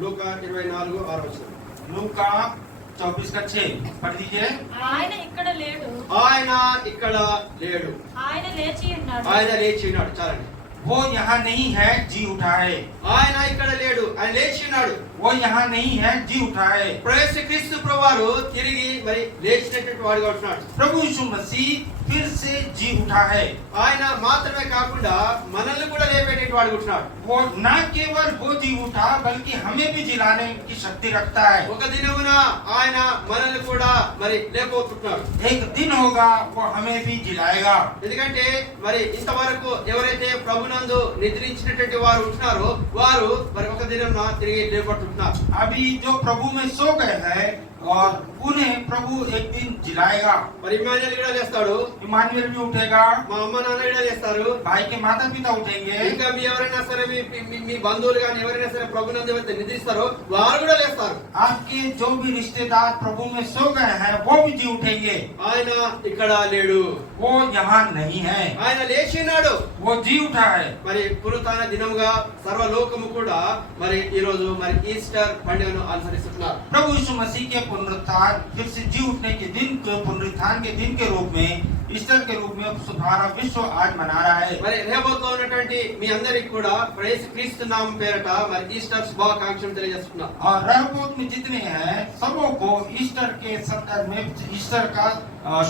లూకా 24:6 लूका 24:6 पढ़ दीजिए। ఆయన ఇక్కడ లేడు, ఆయన ఇక్కడ లేడు, ఆయన లేచి ఉన్నాడు. ఆయన లేచి ఉన్నాడు. చాలండి. वो यहाँ नहीं है, जी उठा है। ఆయన ఇక్కడ లేడు, ఆయన లేచి ఉన్నాడు. वो यहाँ नहीं है, जी उठा है। క్రీస్తు ప్రభువారు తిరిగి మరి లేచినటువంటి వాడుగా ఉంటున్నాడు. प्रभु यीशु मसीह फिर से जी उठा है। ఆయన మాత్రమే కాకుండా మనల్ని కూడా లేపేటటువంటి వాడుగా ఉంటున్నాడు. वो न केवल वो जी उठा बल्कि हमें भी जिलाने की शक्ति रखता है। ఒక దినమున ఆయన మనల్ని కూడా మరి లేకపోతున్నాడు. एक दिन होगा वो हमें भी जिलाएगा। ఎందుకంటే మరి ఇంతవరకు ఎవరైతే ప్రభునందు నిద్రించినటువంటి వారు ఉంటున్నారో వారు మరి ఒక దినమున తిరిగి లేపడుతున్నారు. अभी जो प्रभु में सो गए हैं और उन्हें प्रभु एक दिन जिलाएगा। మరి ఇమానుయేల్ కూడా లేస్తాడు, इमानुएल भी उठेगा, మా అమ్మ నాన్న కూడా లేస్తారు, भाई के माता पिता उठेंगे, ఇంకా మీ ఎవరైనా సరే మీ బంధువులు కానీ ఎవరైనా సరే ప్రభునందు ఎవరైతే నిద్రిస్తారో వారు కూడా లేస్తారు. आपके जो भी रिश्तेदार प्रभु में सो गए हैं वो भी जी उठेंगे। ఆయన ఇక్కడ లేడు, वो यहाँ नहीं है, ఆయన లేచి ఉన్నాడు. वो जी उठा है। మరి పునరుత్థాన దినముగా సర్వలోకము కూడా మరి ఈ రోజు మరి ఈస్టర్ పండుగను ఆచరిస్తున్నారు. प्रभु यीशु मसीह के पुनरुत्थान फिर से जी उठने के दिन को पुनरुत्थान के दिन के रूप में ईस्टर के रूप में सारा विश्व आज मना रहा है। మరి రేపొద్దున ఉన్నటువంటి మీ అందరికి కూడా క్రీస్తు నామం పేరట మరి ఈస్టర్ శుభాకాంక్షలు తెలియజేస్తున్నా. और रहबोत में जितने हैं सबों को ईस्टर के संदर्भ में ईस्टर का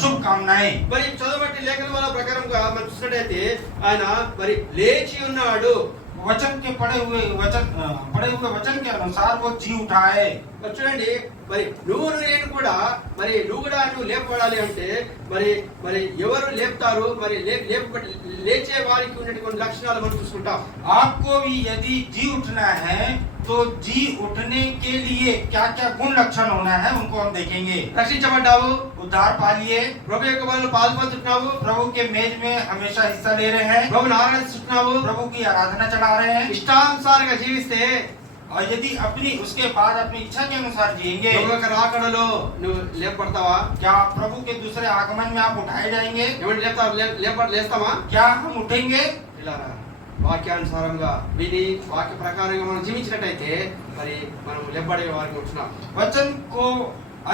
शुभकामनाएं। మరి చదవబట్టి లేఖనాల ప్రకారంగా మనం చూసినట్లయితే ఆయన మరి లేచి ఉన్నాడు. वचन के पढ़े हुए वचन के अनुसार वो जी उठा है। మరి చూడండి, మరి నేను కూడా మరి నువ్వు లేపబడాలి అంటే మరి మరి ఎవరు లేపుతారు? మరి లేచే వారికి ఉన్నటువంటి లక్షణాలు మనం చూసుకుంటాం. आपको भी यदि जी उठना है तो जी उठने के लिए क्या क्या गुण लक्षण होना है उनको हम देखेंगे। రక్షించబడ్డావు, उद्धार पा लिए, ప్రభు యొక్క బలలో పాల్పంచుతున్నావు, प्रभु के मेज में हमेशा हिस्सा ले रहे हैं, ప్రభుని ఆరాధిస్తున్నావు, प्रभु की आराधना चढ़ा रहे हैं। ఇష్టానుసారంగా జీవిస్తే और यदि अपनी उसके बाद अपनी इच्छा के अनुसार जिएंगे, ప్రభు యొక్క రాకడలో నువ్వు లేపబడతావా? क्या प्रभु के दूसरे आगमन में आप उठाए जाएंगे? ఏమంటే లేస్తామా? क्या हम उठेंगे? ఇలా వాక్యానుసారంగా విని వాక్య ప్రకారంగా మనం జీవించినట్టయితే మరి మనం లేపబడే వారికి ఉంటున్నాం. वचन को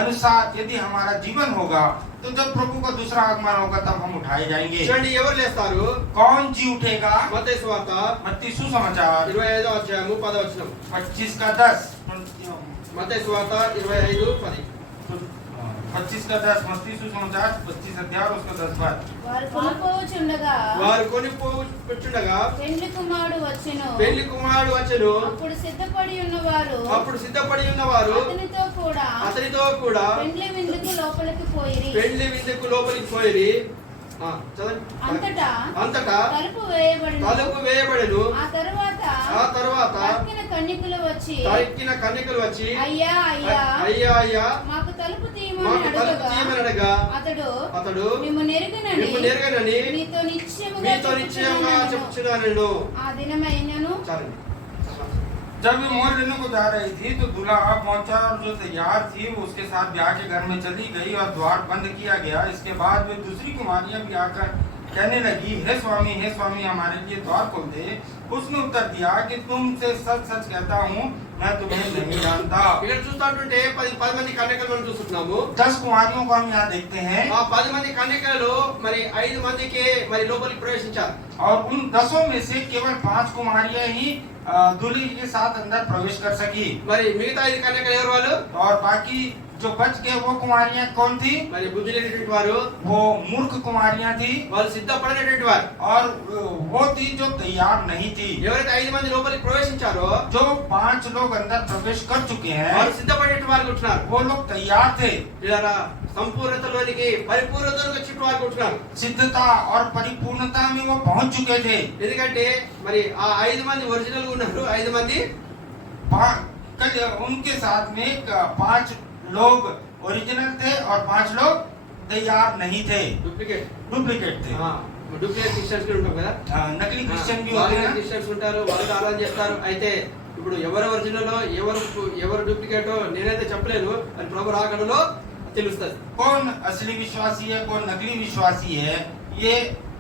अनुसार यदि हमारा जीवन होगा तो जब प्रभु का दूसरा आगमन होगा तब हम उठाए जाएंगे। చూడండి, ఎవరు లేస్తారు? कौन जी उठेगा? మత్తయి సువార్త मत्ती सुसमाचार 25వ అధ్యాయము 10వ వచనం. 25:10 మత్తయి సువార్త 25:10. 25:10 मत्ती सुसमाचार 25 अध्याय और उसका 10 पद। వారు కొనుక్కోవచ్చుండగా వారు కొనిపోవచ్చుండగా పెండ్లి కుమారుడు వచ్చెను. పెళ్లి కుమారుడు వచ్చెను. అప్పుడు సిద్ధపడి ఉన్నవారు అతనితో కూడా పెండ్లి విందుకు లోపలికి పోయిరి. పెళ్లి విందుకు లోపలికి పోయిరి. అంతటా అంతటా తలుపు వేయబడెను. ఆ తరువాత తక్కిన కన్యకులు వచ్చి అయ్యా అయ్యా మాకు తలుపు మాకు తలుపు తీయమని తీయమని అడగా అతడు మిమ్ము నెరుగనని మీతో నిశ్చయముగా చెప్పుచున్నాను. ఆ దినమైనను చాలండి. जब वे मोर लेने को जा रही थी तो दूल्हा पहुंचा और जो तैयार थी वो उसके साथ ब्याह के घर में चली गई और द्वार बंद किया गया। इसके बाद वे दूसरी कुमारियां भी आकर कहने लगी, हे स्वामी हमारे लिए द्वार खोल दे। उसने उत्तर दिया कि तुमसे सच सच कहता हूँ मैं तुम्हें नहीं जानता। ఇక్కడ చూస్తుంటే 10 మంది కన్యకలు మనం చూస్తున్నాము. 10 कुमारियों को हम यहाँ देखते हैं ఆ 10 మంది కన్యకలు మరి 5 మందికి మరి లోపలికి ప్రవేశించారు. और उन 10 में से केवल 5 कुमारियां ही दूल्हे के साथ अंदर प्रवेश कर सकी। మరి మిగతా 5 కన్యకలు ఎవరు వాళ్ళు? और बाकी जो बच गए वो कुमारियां कौन थी? మరి బుద్ధి లేనటువంటి వారు, वो मूर्ख कुमारियां थी వాళ్ళు సిద్ధపడినటువంటి వారు. और वो थी जो तैयार नहीं थी। ఎవరైతే 5 మంది లోపలికి ప్రవేశించారో जो 5 लोग अंदर प्रवेश कर चुके हैं వాళ్ళు సిద్ధపడినటువంటి వారు ఉంటున్నారు. वो लोग तैयार थे। ఇలా సంపూర్ణతలోనికి పరిపూర్ణతలోకి చుట్టూ వారు ఉంటున్నారు. सिद्धता और परिपूर्णता में वो पहुंच चुके थे। ఎందుకంటే మరి ఆ 5 మంది ఒరిజినల్ ఉన్నారు, 5 మంది उनके साथ में 5 लोग ओरिजिनल थे और 5 लोग तैयार नहीं थे, डुप्लीकेट थे। డూప్లికేట్ క్రిస్టియన్స్ కూడా ఉంటారు కదా, नकली क्रिश्चियन भी होते हैं। క్రిస్టియన్స్ ఉంటారు, వాళ్ళు ఆరాధన చేస్తారు. అయితే ఇప్పుడు ఎవరు ఒరిజినల్ ఎవరు డూప్లికేటో నేనైతే చెప్పలేను, అని ప్రభు రాకడలో తెలుస్తుంది. कौन असली विश्वासी है कौन नकली विश्वासी है ये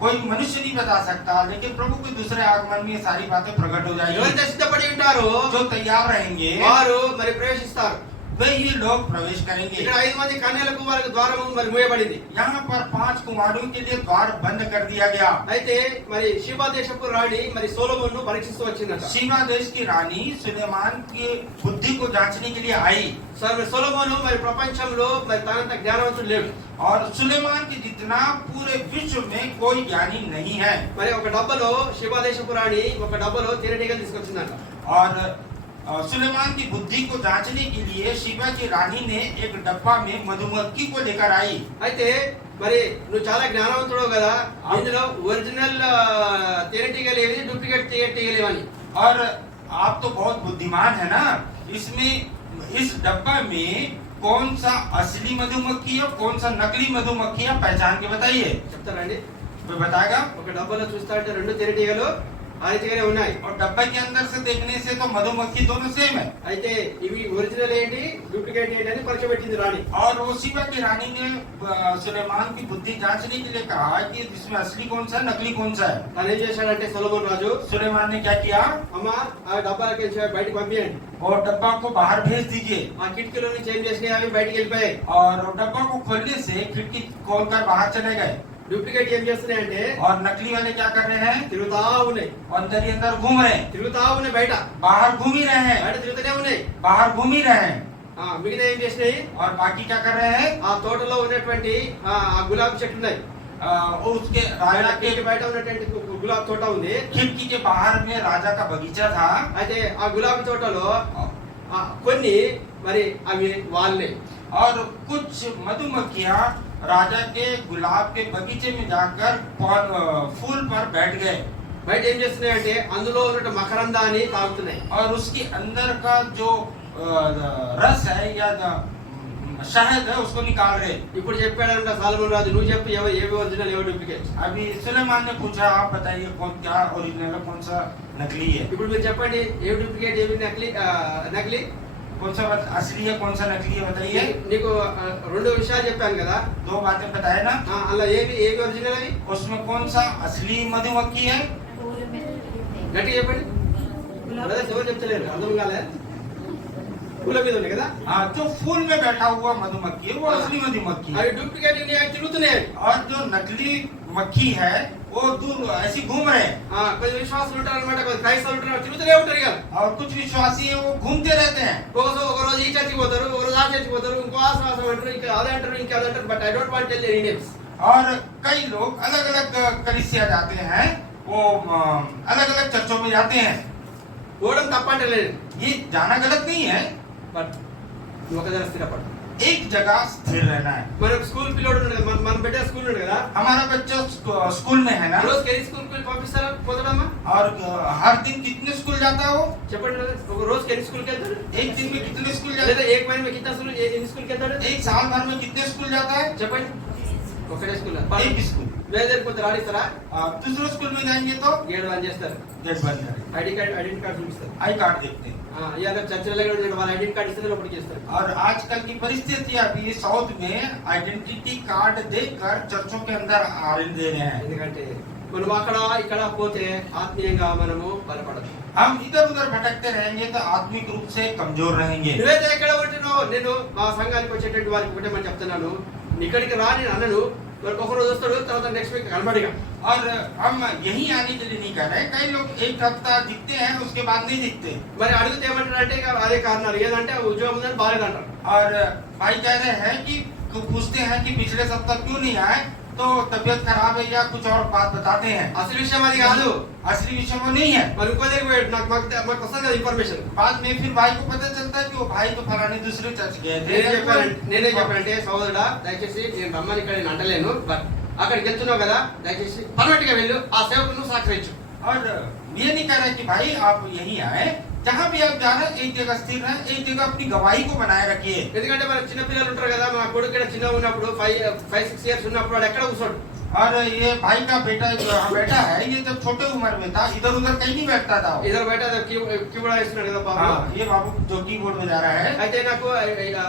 कोई मनुष्य नहीं बता सकता, लेकिन प्रभु के दूसरे आगमन में ये सारी बातें प्रकट हो जाएगी। ఎవరైతే సిద్ధపడి ఉంటారో जो तैयार रहेंगे వారు మరి ప్రవేశిస్తారు. वे ही लोग प्रवेश करेंगे। ఇక్కడ 5 మంది కన్యలకు వారికి ద్వారము మరి మూయబడింది. यहाँ पर 5 कुमारों के लिए द्वार बंद कर दिया गया। అయితే మరి శిబా దేశపు రాణి మరి సొలొమోన్ను పరీక్షిస్తూ వచ్చిందట. शीबा देश की रानी सुलेमान की बुद्धि को जांचने के लिए आई। సొలొమోను మరి ప్రపంచంలో మరి తనంత జ్ఞానవంతుడు లేడు. और सुलेमान की जितना पूरे विश्व में कोई ज्ञानी नहीं है। మరి ఒక డబ్బలో శిబా దేశపు రాణి ఒక డబ్బలో తేనెటీగలు తీసుకొచ్చిందట. और सुलेमान की बुद्धि को जांचने के लिए शीबा की रानी ने एक डब्बा में मधुमक्खी को लेकर आई। అయితే మరి నువ్వు చాలా జ్ఞానవంతుడు కదా, ఇందులో ఒరిజినల్ తేనెటీగలు ఏవి డూప్లికేట్ తేనెటీగలు ఏవని. और आप तो बहुत बुद्धिमान है ना, इसमें इस डब्बा में कौन सा असली मधुमक्खी है कौन सा नकली मधुमक्खी है पहचान के बताइए। చెప్తారండి. कोई बताएगा? ఒక డబ్బాలో చూస్తా అంటే 2 తేనెటీగలు ఆ రీతిగానే ఉన్నాయి. और डब्बे के अंदर से देखने से तो मधुमक्खी दोनों सेम है। అయితే ఇవి ఒరిజినల్ ఏంటి డూప్లికేట్ ఏంటి అని పరీక్ష పెట్టింది రాణి. और वो शीबा की रानी ने सुलेमान की बुद्धि जांचने के लिए कहा कि इसमें असली कौन सा है नकली कौन सा है। తను ఏం చేశాడంటే సొలొమోన్ రాజు, सुलेमान ने क्या किया? అమ్మ ఆ డబ్బాలకి బయటకు పంపించండి, और डब्बा को बाहर भेज दीजिए। ఆ కిటికీలో నుంచి ఏం చేసినాయి అవి బయటికి వెళ్ళిపోయాయి. और डब्बा को खोलने से खिड़की खोलकर बाहर चले गए। డూప్లికేట్ ఏం చేస్తున్నాయంటే और नकली वाले क्या कर रहे हैं? తిరుగుతా ఉన్నాయి, अंदर ही अंदर घूम रहे हैं, తిరుగుతా ఉన్నాయి, బయట बाहर घूम ही रहे हैं, బయట తిరుగుతూనే ఉన్నాయి. बाहर घूम ही रहे हैं। మిగతా ఏం చేసినాయి, और बाकी क्या कर रहे हैं? ఆ తోటలో ఉన్నటువంటి ఆ గులాబీ చెట్లు ఉన్నాయి, उसके राजा के బయట ఉన్నటువంటి గులాబీ తోట ఉంది. खिड़की के बाहर में राजा का बगीचा था। అయితే ఆ గులాబీ తోటలో కొన్ని మరి అవి వాళ్ళే. और कुछ मधुमक्खियां राजा के गुलाब के बगीचे में जाकर फूल पर बैठ गए। బయట ఏం చేస్తున్నాయంటే అందులో ఉన్న మకరందాన్ని తాగుతున్నాయి. और उसके अंदर का जो रस है या शहद है उसको निकाल रहे। ఇప్పుడు చెప్పాడంట సొలొమోన్ రాజు, నువ్వు చెప్పు ఏవి ఒరిజినల్ ఏవి డూప్లికేట్. अभी सुलेमान ने पूछा आप बताइए कौन क्या ओरिजिनल है कौन सा नकली है। ఇప్పుడు మీరు చెప్పండి ఏవి డూప్లికేట్ ఏవి నకిలీ. कौन सा असली है कौन सा नकली है बताइए। నీకు 2 విషయాలు చెప్పాను కదా, 2 बातें बताए ना। అలా ఏవి ఒరిజినల్ అవి उसमें कौन सा असली मधुमक्खी है? గట్టిగా చెప్పండి. ఎవరు చెప్తలేరు, అర్థం కాలే. పూల మీద ఉంది కదా, हाँ, जो फूल में बैठा हुआ मधुमक्खी है वो असली मधुमक्खी है। అవి డూప్లికేట్ అవి తిరుగుతున్నాయి. और जो नकली मक्खी है वो दूर ऐसी घूम रहे हैं। కొంచెం విశ్వాసులు ఉంటారు అనమాట, కొంచెం క్రైస్తవులు ఉంటారు, తిరుగుతూనే ఉంటారు. ఇక और कुछ विश्वासी है वो घूमते रहते हैं। ఒక రోజు ఈ చర్చికి పోతారు, ఒక రోజు ఆ చర్చికి పోతారు, ఇంకో ఆశ్వాసం అంటారు, ఇంకా అదే అంటారు, ఇంకా అదే అంటారు. But I don't want tell any names. और कई लोग अलग अलग कलीसिया जाते हैं, वो अलग अलग चर्चों में जाते हैं। పోవడం తప్పంటలేదు, ये जाना गलत नहीं है, బట్ నువ్వు ఒక దగ్గర స్థిరపడు. एक जगह स्थिर रहना है। మనకు స్కూల్ పిల్లోడు ఉన్నాడు కదా, మన బిడ్డ స్కూల్ ఉన్నాడు కదా, हमारा बच्चा स्कूल में है ना। రోజుకి ఎన్ని స్కూల్ పంపిస్తారా పోతాడమ్మా? और हर दिन कितने स्कूल जाता है वो? చెప్పండి brother. ఒక రోజుకి ఎన్ని స్కూల్కి వెళ్తాడు? एक दिन में कितने स्कूल जाता లేదా है? एक महीने में कितना स्कूल ఎన్ని స్కూల్కి వెళ్తాడు? एक साल भर में कितने स्कूल जाता है? చెప్పండి. ఒకటే స్కూల్ एक स्कूल। వేదరిపోతే రాడిస్తారా? दूसरे स्कूल में जाएंगे तो గేట్ బంద్ చేస్తారు, गेट बंद करें, ఐడెంటి కార్డు చూపిస్తారు. आई कार्ड देखते हैं। ఇవాళ చర్చలో వాళ్ళ ఐడెంటి కార్డు ఇస్తే లోపలికి చేస్తారు. और आजकल की परिस्थिति अभी साउथ में आइडेंटिटी कार्ड देकर चर्चों के अंदर आने दे रहे हैं। ఎందుకంటే మనం అక్కడ ఇక్కడ పోతే ఆత్మీయంగా మనము బలపడదు. हम इधर उधर भटकते रहेंगे तो आत्मिक रूप से कमजोर रहेंगे। నువ్వైతే ఎక్కడ ఉంటున్నావు, నేను మా సంఘానికి వచ్చేటువంటి వారికి ఒకటే మనం చెప్తున్నాను, ఇక్కడికి రా నేను అన్నను, మరి ఒక రోజు వస్తాడు, తర్వాత నెక్స్ట్ వీక్ కనబడిగా. और हम यही आने के लिए नहीं कर रहे। कई लोग एक हफ्ता दिखते हैं उसके बाद नहीं दिखते। మరి అడిగితే ఏమంటారు అంటే ఇక అదే కారణాలు ఏదంటే ఉద్యోగం ఉందని బాలేదంటారు. और भाई कह रहे हैं कि पूछते हैं कि पिछले सप्ताह क्यों नहीं आए, तो तबीयत खराब है या कुछ और बात बताते हैं। అసలు విషయం అది కాదు. असली विषय वो नहीं है। మరి ఇంకో దగ్గర పోయాడు, మాకు వస్తుంది కదా ఇన్ఫర్మేషన్. बाद में फिर भाई को पता चलता है कि वो भाई तो फलाने दूसरे चर्च गए थे। నేనే చెప్పానంటే సోదరుడా దయచేసి నేను రమ్మని ఇక్కడ నేను అంటలేను, బట్ అక్కడికి వెళ్తున్నావు కదా దయచేసి పర్మనెంట్ గా వెళ్ళు, ఆ సేవకును సహకరించు. और ये नहीं कह रहे कि भाई आप यहीं आए, जहाँ भी आप जा रहे हैं एक जगह स्थिर रहे, एक जगह अपनी गवाही को बनाए रखिए। ఎందుకంటే మన చిన్న పిల్లలు ఉంటారు కదా, మా కొడుకు చిన్నగా ఉన్నప్పుడు 5-6 ఇయర్స్ ఉన్నప్పుడు వాడు ఎక్కడ కూర్చోడు. और ये भाई का बेटा है, ये जब छोटे उम्र में था इधर उधर कहीं नहीं बैठता था। ఇద్దరు బయట కీబోర్డ్ ఇస్తున్నాడు కదా బాబు. हाँ, ये बाबू जो कीबोर्ड में जा रहा है। అయితే నాకు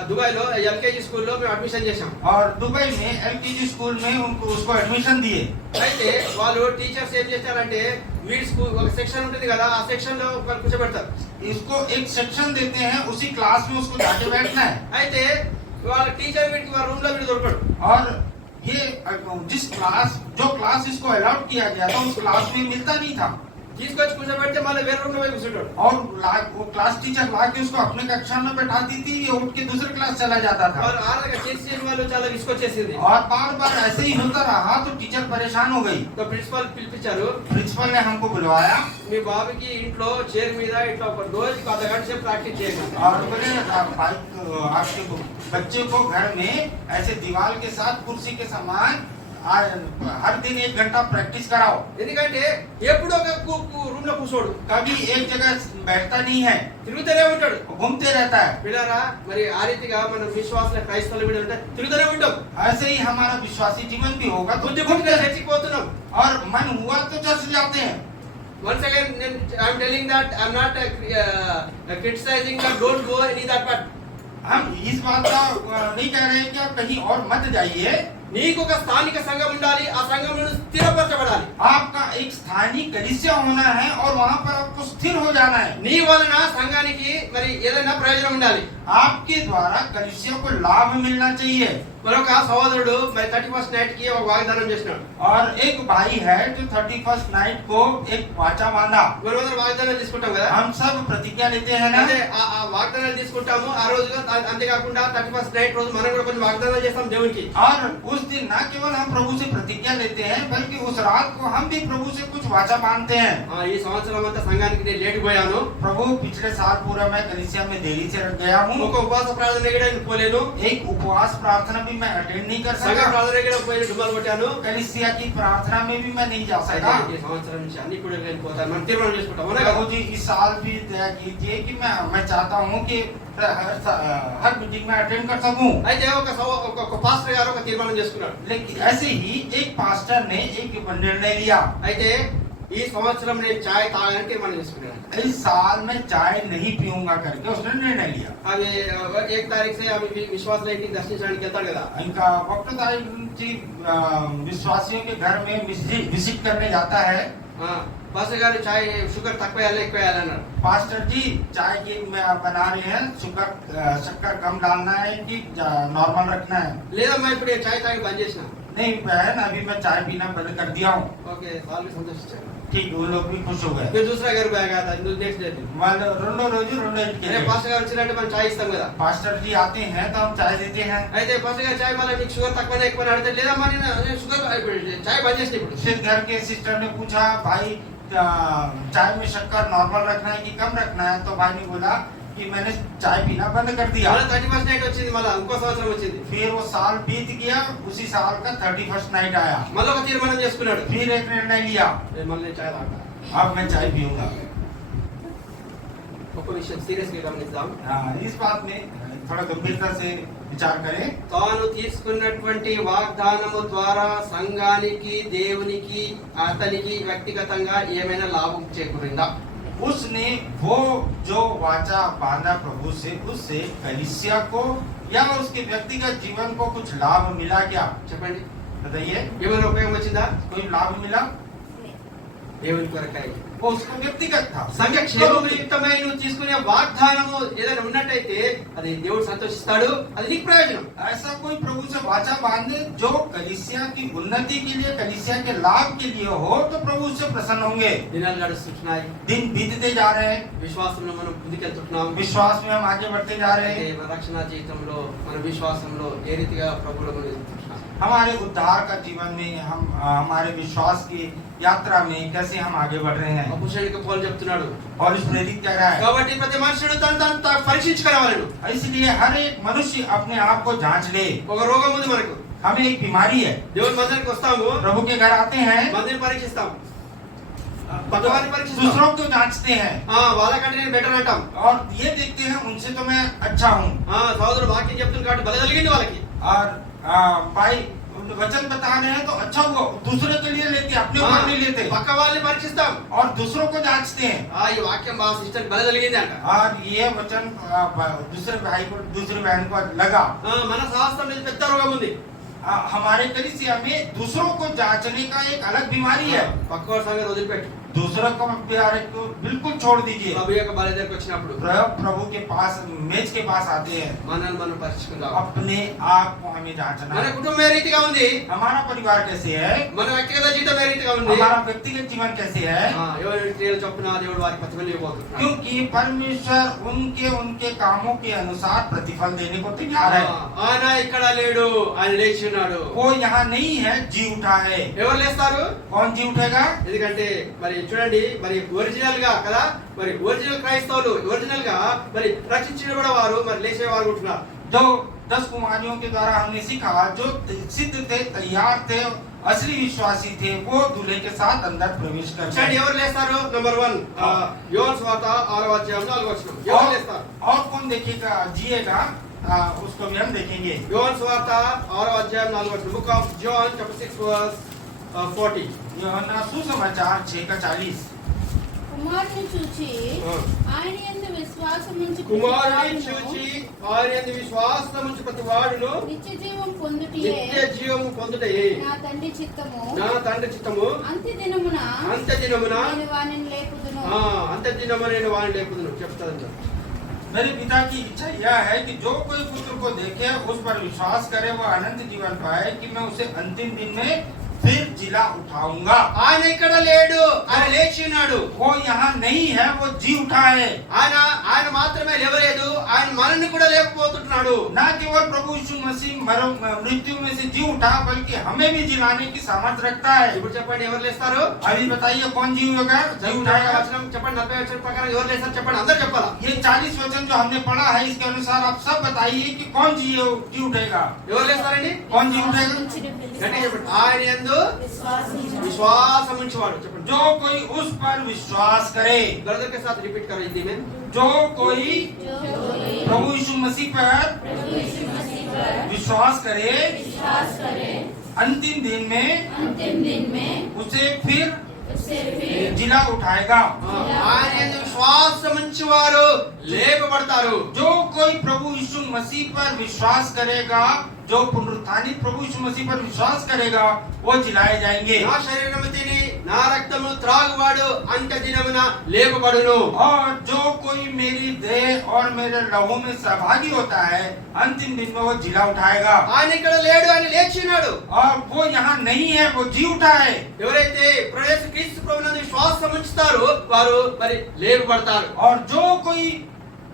దుబాయ్ లో ఎల్కేజీ స్కూల్లో మేము అడ్మిషన్ చేశాం. और दुबई में एलकेजी स्कूल में उसको एडमिशन दिए। అయితే వాళ్ళు టీచర్స్ ఏం చేస్తారంటే వీడి స్కూల్ ఒక సెక్షన్ ఉంటుంది కదా, ఆ సెక్షన్ లో ఒకరు కూర్చోబెడతారు. इसको एक सेक्शन देते हैं, उसी क्लास में उसको जाके बैठना है। అయితే వాళ్ళ టీచర్ వీడికి వాళ్ళ రూమ్ లో వీడు దొరకడు. और ये जो क्लास इसको अलाउड किया गया था उस क्लास में मिलता नहीं था। తీసుకొచ్చి కూర్చోబెడితే మళ్ళీ వేరే రూమ్ లో పోయి కూర్చుంటాడు. और वो क्लास टीचर ला के उसको अपने कक्षा में बैठाती थी, ये उठ के दूसरे क्लास चला जाता था। और ఆరగా చేసి వాళ్ళు చాలా విసుకొచ్చేసింది. और बार बार ऐसे ही होता रहा तो टीचर परेशान हो गई। तो ప్రిన్సిపల్ పిలిపించారు. प्रिंसिपल ने हमको बुलवाया మీ బాబుకి ఇంట్లో చైర్ మీద ఇట్లా ఒక రోజుకి అర్ధ గంట సేపు ప్రాక్టీస్ చేయండి. और बोले भाई आपके बच्चे को घर में ऐसे दीवार के साथ कुर्सी के समान हर दिन 1 घंटा प्रैक्टिस कराओ। ఎందుకంటే ఎప్పుడో ఒక రూమ్ లో కూర్చోడు, कभी एक जगह बैठता नहीं है, తిరుగుతూనే ఉంటాడు, घूमते रहता है। పిల్లరా మరి ఆ రీతిగా మన విశ్వాసుల క్రైస్తవులు కూడా ఉంటారు, తిరుగుతూనే ఉంటాం. ऐसे ही हमारा विश्वासी जीवन भी होगा तो బుద్ధి పుట్టిన చర్చికి పోతున్నాం. और मन हुआ तो चर्च जाते हैं। Once again, I am telling that I am not criticizing that don't go any that but हम इस बात का नहीं कह रहे हैं कि आप कहीं और मत जाइए। నీకు ఒక స్థానిక సంఘం ఉండాలి, ఆ సంఘంలో స్థిరపరచబడాలి. आपका एक स्थानीय कलीसिया होना है और वहाँ पर आपको स्थिर हो जाना है। నీ వలన సంఘానికి మరి ఏదైనా ప్రయోజనం ఉండాలి. आपके द्वारा कलीसिया को लाभ मिलना चाहिए। మరొక సహోదరుడు మరి 31st నైట్ కి ఒక వాగ్దానం చేసినాడు. और एक भाई है जो 31st नाइट को एक वाचा बांधा। మనమందరం వాగ్దానాలు తీసుకుంటాం కదా, हम सब प्रतिज्ञा लेते हैं ना। అంటే ఆ వాగ్దానాలు తీసుకుంటాము ఆ రోజుగా. అంతేకాకుండా 31st నైట్ రోజు మనం కూడా కొన్ని వాగ్దానాలు చేస్తాం దేవునికి. और उस दिन न केवल हम प्रभु से प्रतिज्ञा लेते हैं बल्कि उस रात को हम भी प्रभु से कुछ वाचा बांधते हैं। ఈ సంవత్సరం అంతా సంఘానికి నేను లేట్ పోయాను. प्रभु पिछले साल पूरा मैं कलीसिया में देरी से गया हूँ। ఒక ఉపవాస ప్రార్థన కూడా పోలేను, एक उपवास प्रार्थना भी मैं अटेंड नहीं कर సంఘ सका। ప్రార్థన కూడా పోయి డుమ్మలు కొట్టాను. कलीसिया की प्रार्थना में भी मैं नहीं जा सका। ఈ సంవత్సరం నుంచి అన్ని కూడా వెళ్ళిపోతాను మనం తీర్మానం చేసుకుంటాం అవునా కదా? प्रभु जी इस साल भी दया कीजिए कि मैं चाहता हूँ कि हर मीटिंग में अटेंड कर सकूं। అయితే ఒక పాస్టర్ గారు ఒక తీర్మానం చేసుకున్నాడు. लेकिन ऐसे ही एक पास्टर ने एक निर्णय लिया। అయితే ఈ సంవత్సరం నేను చాయ్ తాగడానికి తీర్మానం చేసుకున్నాను. इस साल में चाय नहीं पीऊंगा करके उसने निर्णय लिया। అవి 1 తారీఖు से అవి విశ్వాసుల ఇంటికి దర్శించడానికి వెళ్తాడు కదా. इनका वक्ता जी विश्वासियों के घर में विजिट करने जाता है। పాస్టర్ గారు చాయ్ షుగర్ తక్కువ వేయాలి ఎక్కువ వేయాలి అన్నారు. पास्टर जी चाय की बना रहे हैं, शक्कर कम डालना है कि नॉर्मल रखना है? లేదమ్మా ఇప్పుడు నేను చాయ్ తాగి బంద్ చేసిన. नहीं बहन अभी मैं चाय पीना बंद कर दिया हूँ। ఓకే వాళ్ళు సంతోషించారు. ठीक वो लोग भी खुश हो गए। फिर दूसरा घर पे आया था नेक्स्ट डे दिन. వాళ్ళు రెండో రోజు రెండో ఇంటికి అరే పాస్టర్ గారు వచ్చినట్టు మనం చాయ్ ఇస్తాం కదా. पास्टर जी आते हैं तो हम चाय देते हैं। అయితే పాస్టర్ గారు చాయ్ మళ్ళీ మీకు షుగర్ తక్కువనే ఎక్కువ అడిగితే లేదమ్మా నేను షుగర్ చాయ్ బంద్ చేసిన ఇప్పుడు. फिर घर के सिस्टर ने पूछा भाई चाय में शक्कर नॉर्मल रखना है कि कम रखना है? तो भाई ने बोला कि मैंने चाय पीना बंद कर दिया। 31st నైట్ వచ్చింది, మళ్ళీ ఇంకో సంవత్సరం వచ్చింది. फिर वो साल बीत गया, उसी साल का 31st नाइट आया। మళ్ళీ ఒక తీర్మానం చేసుకున్నాడు. फिर एक निर्णय लिया మళ్ళీ చాయ్ తాగుతా. अब मैं चाय पीऊंगा। ఒక విషయం సీరియస్ గా గమనిద్దాం. इस बात में थोड़ा गंभीरता से विचार करें। తాను తీసుకున్నటువంటి వాగ్దానము ద్వారా సంఘానికి దేవునికి అతనికి వ్యక్తిగతంగా ఏమైనా లాభం చేకూరిందా? उसने वो जो वाचा बांधा प्रभु से, उससे कलीसिया को या उसके व्यक्तिगत जीवन को कुछ लाभ मिला क्या? చెప్పండి, बताइए। ఏమైనా ఉపయోగం వచ్చిందా? कोई लाभ मिला? దేవుని కొరకై वो उसका व्यक्तिगत था। సంఘ క్షేమం నిమిత్తమై నువ్వు తీసుకునే వాగ్దానము ఏదైనా ఉన్నట్టయితే అది దేవుడు సంతోషిస్తాడు, అది నీకు ప్రయోజనం. ऐसा कोई प्रभु से वाचा बांधे जो कलीसिया की उन्नति के लिए, कलीसिया के लाभ के लिए हो, तो प्रभु उससे प्रसन्न होंगे। దినాలు గడుస్తున్నాయి, दिन बीतते जा रहे हैं, విశ్వాసంలో మనం ముందుకెళ్తున్నాం. विश्वास में हम आगे बढ़ते जा रहे అయితే हैं। మన రక్షణ జీవితంలో మన విశ్వాసంలో ఏ రీతిగా ప్రభువులో మనం ఎదుగుతున్నాం? हमारे उद्धार का जीवन में हम हमारे विश्वास की यात्रा में कैसे हम आगे बढ़ रहे हैं? అపోస్తలుడైన పౌలు చెప్తున్నాడు, और इस प्रेरित कह रहा है కాబట్టి ప్రతి మనుషుడు తను పరీక్షించుకోవాలను. इसलिए हर एक मनुष्य अपने आप को जांच ले। ఒక రోగం ఉంది మనకు, हमें एक बीमारी है, దేవుని మందిరానికి వస్తాము, प्रभु के घर आते हैं, మందిని పరీక్షిస్తాం, పక్కవారిని పరీక్షిస్తాం, दूसरों को जांचते हैं వాళ్ళకంటే నేను బెటర్ అంటాం. और ये देखते हैं उनसे तो मैं अच्छा हूँ। సోదరుడు వాక్యం చెప్తుంది కాబట్టి బల కలిగింది వాళ్ళకి. और भाई वचन बता रहे हैं तो अच्छा हुआ, दूसरे के लिए लेते, अपने ऊपर नहीं लेते పక్క వాళ్ళని పరీక్షిస్తాం और दूसरों को जांचते हैं। ఈ వాక్యం బాగా సిస్టర్ బలగలిగింది అంట और ये वचन दूसरे भाई को, दूसरे बहन को लगा। మన శాస్త్రం మీద పెద్ద రోగం ఉంది हमारे कलीसिया में दूसरों को जांचने का एक अलग बीमारी है। పక్కవాడి సంగతి వదిలిపెట్టు दूसरों को प्यारे को बिल्कुल छोड़ दीजिए। ప్రభు యొక్క బల దగ్గరికి వచ్చినప్పుడు प्रभु के पास, मेज के पास आते हैं, మనల్ని మనం పరీక్షించుకుందాం अपने आप को हमें जांचना మన है। కుటుంబం ఏ రీతిగా ఉంది हमारा परिवार कैसे है, మన వ్యక్తిగత జీవితం ఏ రీతిగా ఉంది हमारा व्यक्तिगत जीवन कैसे है, ఎవరి క్రియలు చొప్పున దేవుడు వారికి ప్రతిఫలం ఇవ్వబోతున్నాడు क्योंकि परमेश्वर उनके कामों के अनुसार प्रतिफल देने को तैयार है। ఆయన ఇక్కడ లేడు ఆయన లేచి ఉన్నాడు वो यहाँ नहीं है, जी उठा है। ఎవరు లేస్తారు कौन जी उठेगा? ఎందుకంటే మరి చూడండి మరి ఒరిజినల్ గా కదా మరి ఒరిజినల్ క్రైస్తవులు ఒరిజినల్ గా మరి రక్షించబడిన వారు మరి లేచేవారు ఉంటున్నారు जो 10 कुमारियों के द्वारा हमने सीखा, जो सिद्ध थे, तैयार थे, असली विश्वासी थे, वो दूल्हे के साथ अंदर प्रवेश कर చూడండి ఎవరు లేస్తారు నంబర్ 1 యోహాను సువార్త 6వ అధ్యాయం 4వ వచనం ఎవరు లేస్తారు और कौन देखिएगा, जिएगा, उसको भी हम देखेंगे। యోహాను సువార్త 6వ అధ్యాయం 4వ వచనం book of John chapter 6 verse 40 యోహన్నా सुसमाचार 6:40। కుమారుని చూచి ఆయన యందు విశ్వాసముంచు కుమారుని చూచి ఆయన యందు విశ్వాసముంచు ప్రతి వాడును నిత్య జీవం పొందుటయే నిత్య జీవము పొందుటయే నా తండ్రి చిత్తము నా తండ్రి చిత్తము అంత్య దినమున నేను వానిని లేపుదును అంత్య దినమున నేను వానిని లేపుదును చెప్తాను मेरे पिता की इच्छा यह है कि जो कोई पुत्र को देखे, उस पर विश्वास करे, वो अनंत जीवन पाए, कि मैं उसे अंतिम दिन में फिर जिला उठाऊंगा। ఆయన ఇక్కడ లేడు ఆయన లేచి ఉన్నాడు वो यहाँ नहीं है, वो जी उठा है। ఆయన మాత్రమే లేవలేదు ఆయన మనల్ని కూడా లేకపోతున్నాడు ना केवल प्रभु यीशु मसीह मृत्यु में से जी उठा, बल्कि हमें भी जिलाने की सामर्थ्य रखता है। ఇప్పుడు చెప్పండి ఎవరు లేస్తారు अभी बताइए कौन जी होगा, जी उठाएगा? వచనం చెప్పండి 40 వచనం ప్రకారం ఎవరు లేస్తారు చెప్పండి అందరూ చెప్పాలా ये 40 वचन जो हमने पढ़ा है, इसके अनुसार आप सब बताइए कि कौन जी उठेगा, ఎవరు లేస్తారండి कौन जी उठेगा? గట్టిగా చెప్పండి ఆయన యందు విశ్వాసం ఉంచువాడు చెప్పండి जो कोई उस पर विश्वास करे। ब्रदर के साथ रिपीट करो हिंदी में जो कोई प्रभु यीशु मसीह पर विश्वास करे, अंतिम दिन में उसे फिर जिला उठाएगा। ఆయన యందు విశ్వాసం ఉంచువారు లేపబడతారు जो कोई प्रभु यीशु मसीह पर विश्वास करेगा, जो पुनरुत्थानित प्रभु यीशु मसीह पर विश्वास करेगा, वो जिलाए जाएंगे। నా శరీరము తిని నా రక్తము త్రాగువాడు అంత్య దినమున లేపబడును और जो कोई मेरी देह और मेरे लहू में सहभागी होता है, अंतिम दिन में वो जिला उठाएगा। ఆయన ఇక్కడ లేడు ఆయన లేచి ఉన్నాడు और वो यहाँ नहीं है, वो जी उठा है। ఎవరైతే యేసు క్రీస్తు ప్రభువునందు విశ్వాసం ఉంచుతారో వారు మరి లేపబడతారు और जो कोई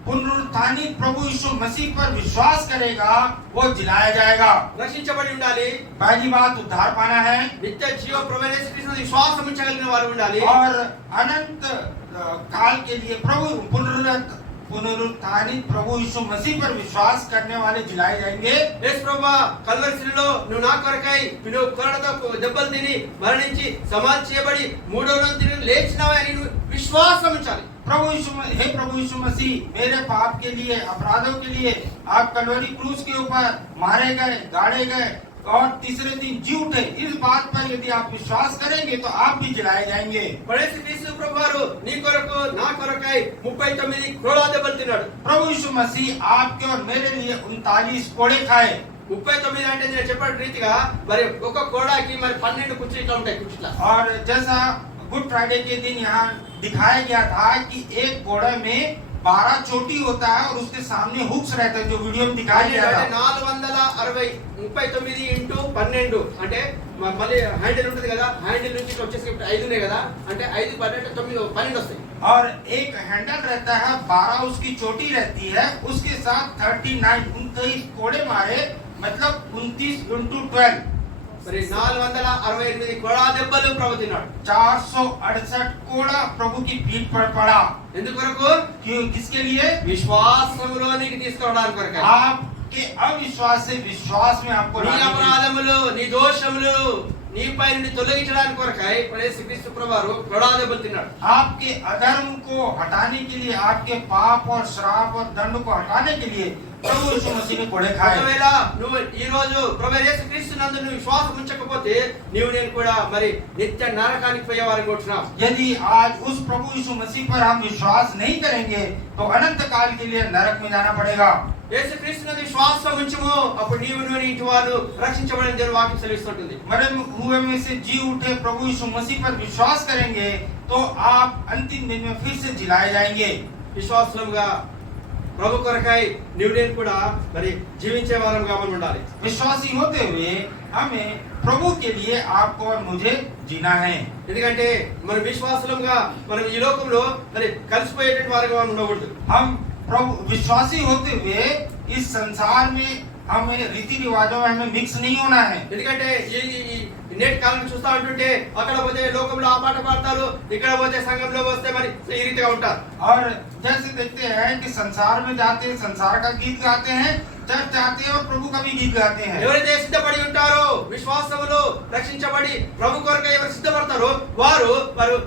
पुनरुत्थानित प्रभु यीशु मसीह पर विश्वास करेगा, वो जिलाया जाएगा। రక్షించబడి ఉండాలి पहली बात उद्धार पाना है, నిత్య జీవ ప్రభు యేసు క్రీస్తు విశ్వాసం ఉంచగలిగిన వారు ఉండాలి और अनंत काल के लिए प्रभु पुनरुत्थानित प्रभु यीशु मसीह पर विश्वास करने वाले जिलाए जाएंगे। యేసు ప్రభువా కల్వరి శిలువలో నువ్వు నా కొరకై నువ్వు కొరడతో దెబ్బలు తిని మరణించి సమాధి చేయబడి మూడో రోజు తిరిగి లేచినావని నువ్వు విశ్వాసం ఉంచాలి हे प्रभु यीशु मसीह, मेरे पाप के लिए, अपराधों के लिए आप कलवरी क्रूस के ऊपर मारे गए, गाड़े गए और तीसरे दिन जी उठे। इस बात पर यदि आप विश्वास करेंगे तो आप भी जिलाए जाएंगे। యేసు క్రీస్తు ప్రభువారు నీ కొరకు నా కొరకై 39 క్రోడా దెబ్బలు తిన్నాడు प्रभु यीशु मसीह आपके और मेरे लिए 39 कोड़े खाए। 39 అంటే నేను చెప్పిన రీతిగా మరి ఒక కోడాకి మరి 12 కుర్చీలు ఉంటాయి కుర్చీల और जैसा गुड फ्राइडे के दिन यहाँ दिखाया गया था कि एक घोड़े में 12 चोटी होता है और उसके सामने हुक्स रहते हैं, जो वीडियो में दिखाया गया था। 460 39 ఇంటూ 12 అంటే మళ్ళీ హ్యాండిల్ ఉంటుంది కదా హ్యాండిల్ నుంచి వచ్చేసి 5 ఉన్నాయి కదా అంటే 5 12 12 వస్తాయి और एक हैंडल रहता है, 12 उसकी चोटी रहती है, उसके साथ 39 कोड़े मारे, मतलब 29 into 12 మరి 468 కోడా దెబ్బలు ప్రభు తిన్నాడు 468 कोड़ा प्रभु की पीठ पर पड़ा। ఎందుకొరకు क्यों, किसके लिए? విశ్వాసములోనికి తీసుకురావడానికి కొరకే आपके अविश्वास से विश्वास में आपको నీ लाने के लिए। అపరాధములు నీ దోషములు నీపై నుండి తొలగించడానికి కొరకై యేసుక్రీస్తు ప్రభువారు కొరడా దెబ్బలు తిన్నాడు. आपके अधर्म को हटाने के लिए, आपके पाप और श्राप और दंड को हटाने के लिए प्रभु यीशु मसीह ने कोड़े खाए। ఒకవేళ నువ్వు ఈ రోజు ప్రభు యేసుక్రీస్తు నందు నువ్వు విశ్వాసం ఉంచకపోతే నీవు నేను కూడా మరి నిత్య నరకానికి పోయేవారిని కొట్టున్నాం. यदि आज उस प्रभु यीशु मसीह पर हम विश्वास नहीं करेंगे तो अनंत काल के लिए नरक में जाना पड़ेगा। యేసుక్రీస్తు నందు విశ్వాసం ఉంచుము, అప్పుడు నీవు నీ ఇంటి వారు రక్షించబడిన దేవుని వాక్యం సెలవిస్తుంటుంది. मरे हुए में से जी उठे प्रभु यीशु मसीह पर विश्वास करेंगे तो आप अंतिम दिन में फिर से जिलाए जाएंगे। విశ్వాసంగా ప్రభు కొరకై నీవు నేను కూడా మరి జీవించే వారంగా మనం ఉండాలి. विश्वासी होते हुए हमें प्रभु के लिए आपको और मुझे जीना है। ఎందుకంటే మన విశ్వాసంగా మనం ఈ లోకంలో మరి కలిసిపోయేటువంటి వారంగా మనం ఉండకూడదు. हम प्रभु विश्वासी होते हुए इस संसार में हमें रीति रिवाजों में हमें मिक्स नहीं होना है। ఎందుకంటే ఈ నేటి కాలం చూస్తా ఉంటుంటే అక్కడ పోతే లోకంలో ఆ పాట పాడతారు, ఇక్కడ పోతే సంఘంలో వస్తే మరి ఈ రీతిగా ఉంటారు. और जैसे देखते हैं कि संसार में जाते हैं, संसार का गीत गाते हैं, चर्च जाते हैं और प्रभु का भी गीत गाते हैं। ఎవరైతే సిద్ధపడి ఉంటారో విశ్వాసములో రక్షించబడి ప్రభు కొరకై ఎవరు సిద్ధపడతారో వారు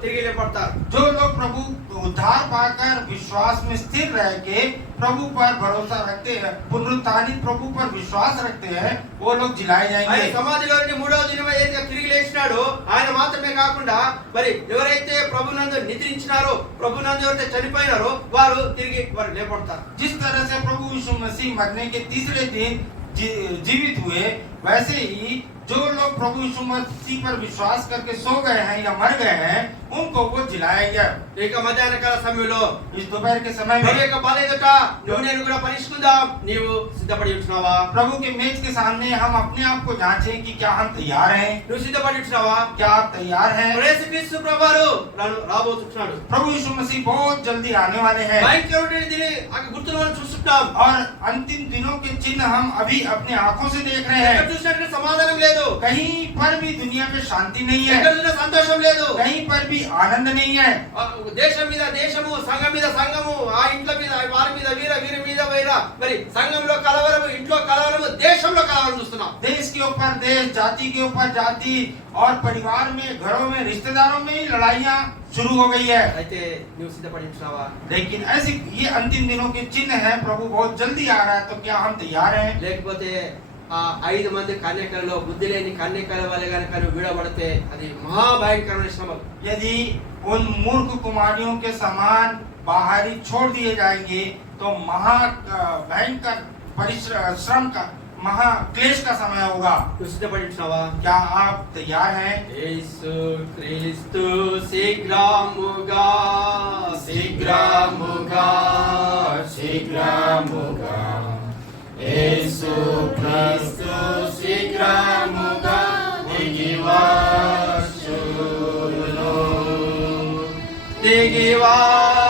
తిరిగి లేపడతారు. जो लोग प्रभु उद्धार पाकर विश्वास में स्थिर रह के प्रभु पर भरोसा रखते हैं, पुनरुत्थानित प्रभु पर विश्वास रखते हैं, वो लोग जिलाए ఆయన जाएंगे। సమాధిలో నుండి మూడవ దినం ఏదైతే తిరిగి లేచినాడో ఆయన మాత్రమే కాకుండా మరి ఎవరైతే ప్రభునందు నిద్రించినారో, ప్రభునందు ఎవరైతే చనిపోయినారో వారు లేపడతారు. जिस तरह से प्रभु यीशु मसीह मरने के तीसरे दिन जीवित हुए, वैसे ही जो लोग प्रभु यीशु मसीह पर विश्वास करके सो गए हैं या मर गए हैं उनको वो जिलाया गया। ఇక మధ్యాహ్న కాల సమయంలో इस दोपहर के समय ప్రభు में యొక్క బల్ల ఎదుట నువ్వు నేను కూడా పరీక్షించుకుందాం. నీవు సిద్ధపడి ఉంటున్నావా? प्रभु के मेज के सामने हम अपने आप को जांचें कि क्या हम तैयार हैं, నువ్వు సిద్ధపడి ఉంటున్నావా? क्या आप तैयार हैं। యేసుక్రీస్తు ప్రభువారు రాబోతున్నాడు. प्रभु यीशु मसीह बहुत जल्दी आने वाले हैं భయంకరమైన దీని ఆ గుర్తులు మనం చూస్తున్నాం. और अंतिम दिनों के चिन्ह हम अभी अपने आंखों से देख रहे ఎక్కడ हैं। చూసినట్టు సమాధానం లేదు, कहीं पर भी दुनिया में शांति नहीं ఎక్కడ है, చూసినా సంతోషం లేదు. कहीं पर भी आनंद नहीं है। దేశం మీద దేశము, సంఘం మీద సంఘము, ఆ ఇంట్ల మీద వారి మీద వీరి మీద మరి సంఘంలో కలవరము, ఇంట్లో కలవరము, దేశంలో కలవరం చూస్తున్నాం. देश के ऊपर देश, जाति के ऊपर जाति और परिवार में, घरों में, रिश्तेदारों में ही लड़ाइयाँ शुरू हो गई है। అయితే నువ్వు సిద్ధపడి ఉంటున్నావా? लेकिन ऐसे ये अंतिम दिनों के चिन्ह हैं, प्रभु बहुत जल्दी आ रहा है, तो क्या हम तैयार हैं। లేకపోతే ఆ 5 మంది కన్యకలలో బుద్ధి లేని కన్యకల వలె గనక నువ్వు విడబడితే అది మహాభయంకరమైన శ్రమ. यदि उन मूर्ख कुमारियों के समान बाहरी छोड़ दिए जाएंगे तो महा भयंकर परिश्रम का महा क्लेश का समय होगा। నువ్వు సిద్ధపడి ఉంటున్నావా? क्या आप तैयार हैं। యేసు క్రీస్తు శీఘ్రముగా యేసు క్రీస్తు శీఘ్రముగా దిగివచ్చును.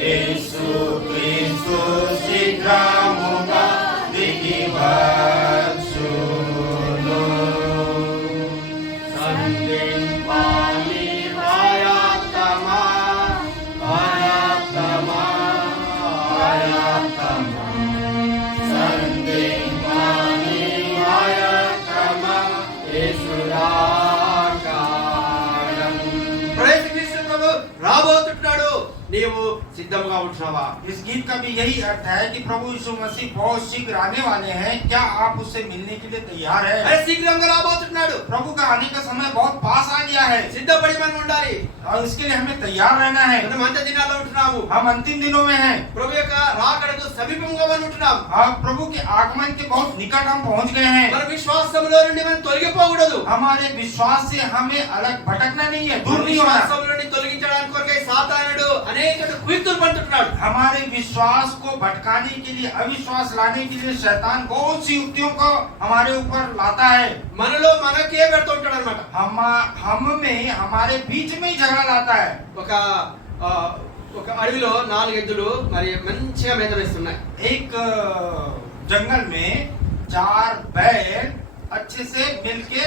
యేసు క్రీస్తు శీఘ్రముగా దిగివచ్చును. సంధింపాలి ఆయాత్తమా సంధింపాలి ఆయాత్తమా యేసురాకారం. యేసుక్రీస్తు ప్రభు రాబోతున్నాడు. నీవు సిద్ధంగా ఉంటున్నావా? इस गीत का भी यही अर्थ है कि प्रभु यीशु मसीह बहुत शीघ्र आने वाले हैं। क्या आप उससे मिलने के लिए तैयार हैं। అరే శీఘ్రంగా రాబోతున్నాడు. प्रभु का आने का समय बहुत पास आ गया है సిద్ధపడి మనం ఉండాలి. और इसके लिए हमें तैयार रहना है। మనం అంత్య దినాల్లో ఉంటున్నాము. हम अंतिम दिनों में हैं। ప్రభు యొక్క రాకడకు సమీపంగా మనం ఉంటున్నాం. अब प्रभु के आगमन के बहुत निकट हम पहुंच गए हैं। మన విశ్వాసంలో నుండి మనం తొలగిపోకూడదు. हमारे विश्वास से हमें अलग भटकना नहीं है, दूर नहीं होना। విశ్వాసంలో నుండి తొలగించడానికి కొరకై సాతానుడు అనేక కుయుక్తులు పండుతున్నాడు. हमारे विश्वास को भटकाने के लिए, अविश्वास लाने के लिए शैतान बहुत सी युक्तियों को हमारे ऊपर लाता है। మనలో మనకే పెడుతుంటాడు అన్నమాట. हम में हमारे बीच में ही झगड़ा लाता है। ఒక అడవిలో 4 ఎద్దులు మరి మంచిగా మేత వేస్తున్నాయి. एक जंगल में 4 बैल अच्छे से मिलके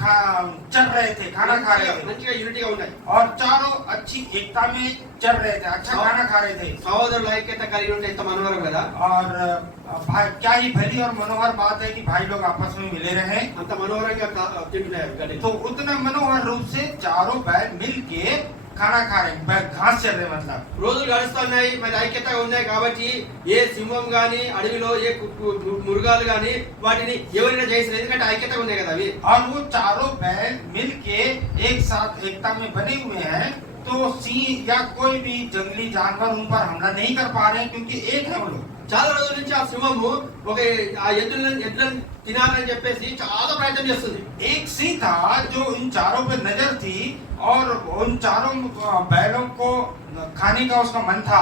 चल रहे थे, खाना खा रहे थे మంచిగా యూనిటీగా ఉన్నాయి. और चारों अच्छी एकता में चल रहे थे, अच्छा खाना खा रहे थे. సహోదరుల ఐక్యత కలిగి ఉంటే ఎంత మనోహరం కదా. और भाई क्या ही भली और मनोहर बात है कि भाई लोग आपस में मिले रहे. అంత మనోహరంగా తింటున్నారు కానీ तो उतना मनोहर रूप से चारों बैल मिल के खाना खा रहे हैं, घास चल रहे मतलब. రోజులు గడుస్తున్నాయి, మరి ఐక్యతగా ఉన్నాయి కాబట్టి ఏ సింహం గాని అడవిలో ఏ మృగాలు గాని వాటిని ఎవరైనా జయిస్తారు, ఎందుకంటే ఐక్యతగా ఉన్నాయి కదా అవి. और वो चारों बैल मिल के एक साथ एकता में बने हुए हैं, तो सिंह या कोई भी जंगली जानवर उन पर हमला नहीं कर पा रहे हैं क्योंकि एक है वो लोग. చాలా రోజుల నుంచి ఆ సింహము ఒక ఆ ఎద్దులను తినాలని చెప్పేసి చాలా ప్రయత్నం చేస్తుంది. एक सिंह था जो इन चारों पे नजर थी और उन चारों बैलों को खाने का उसका मन था.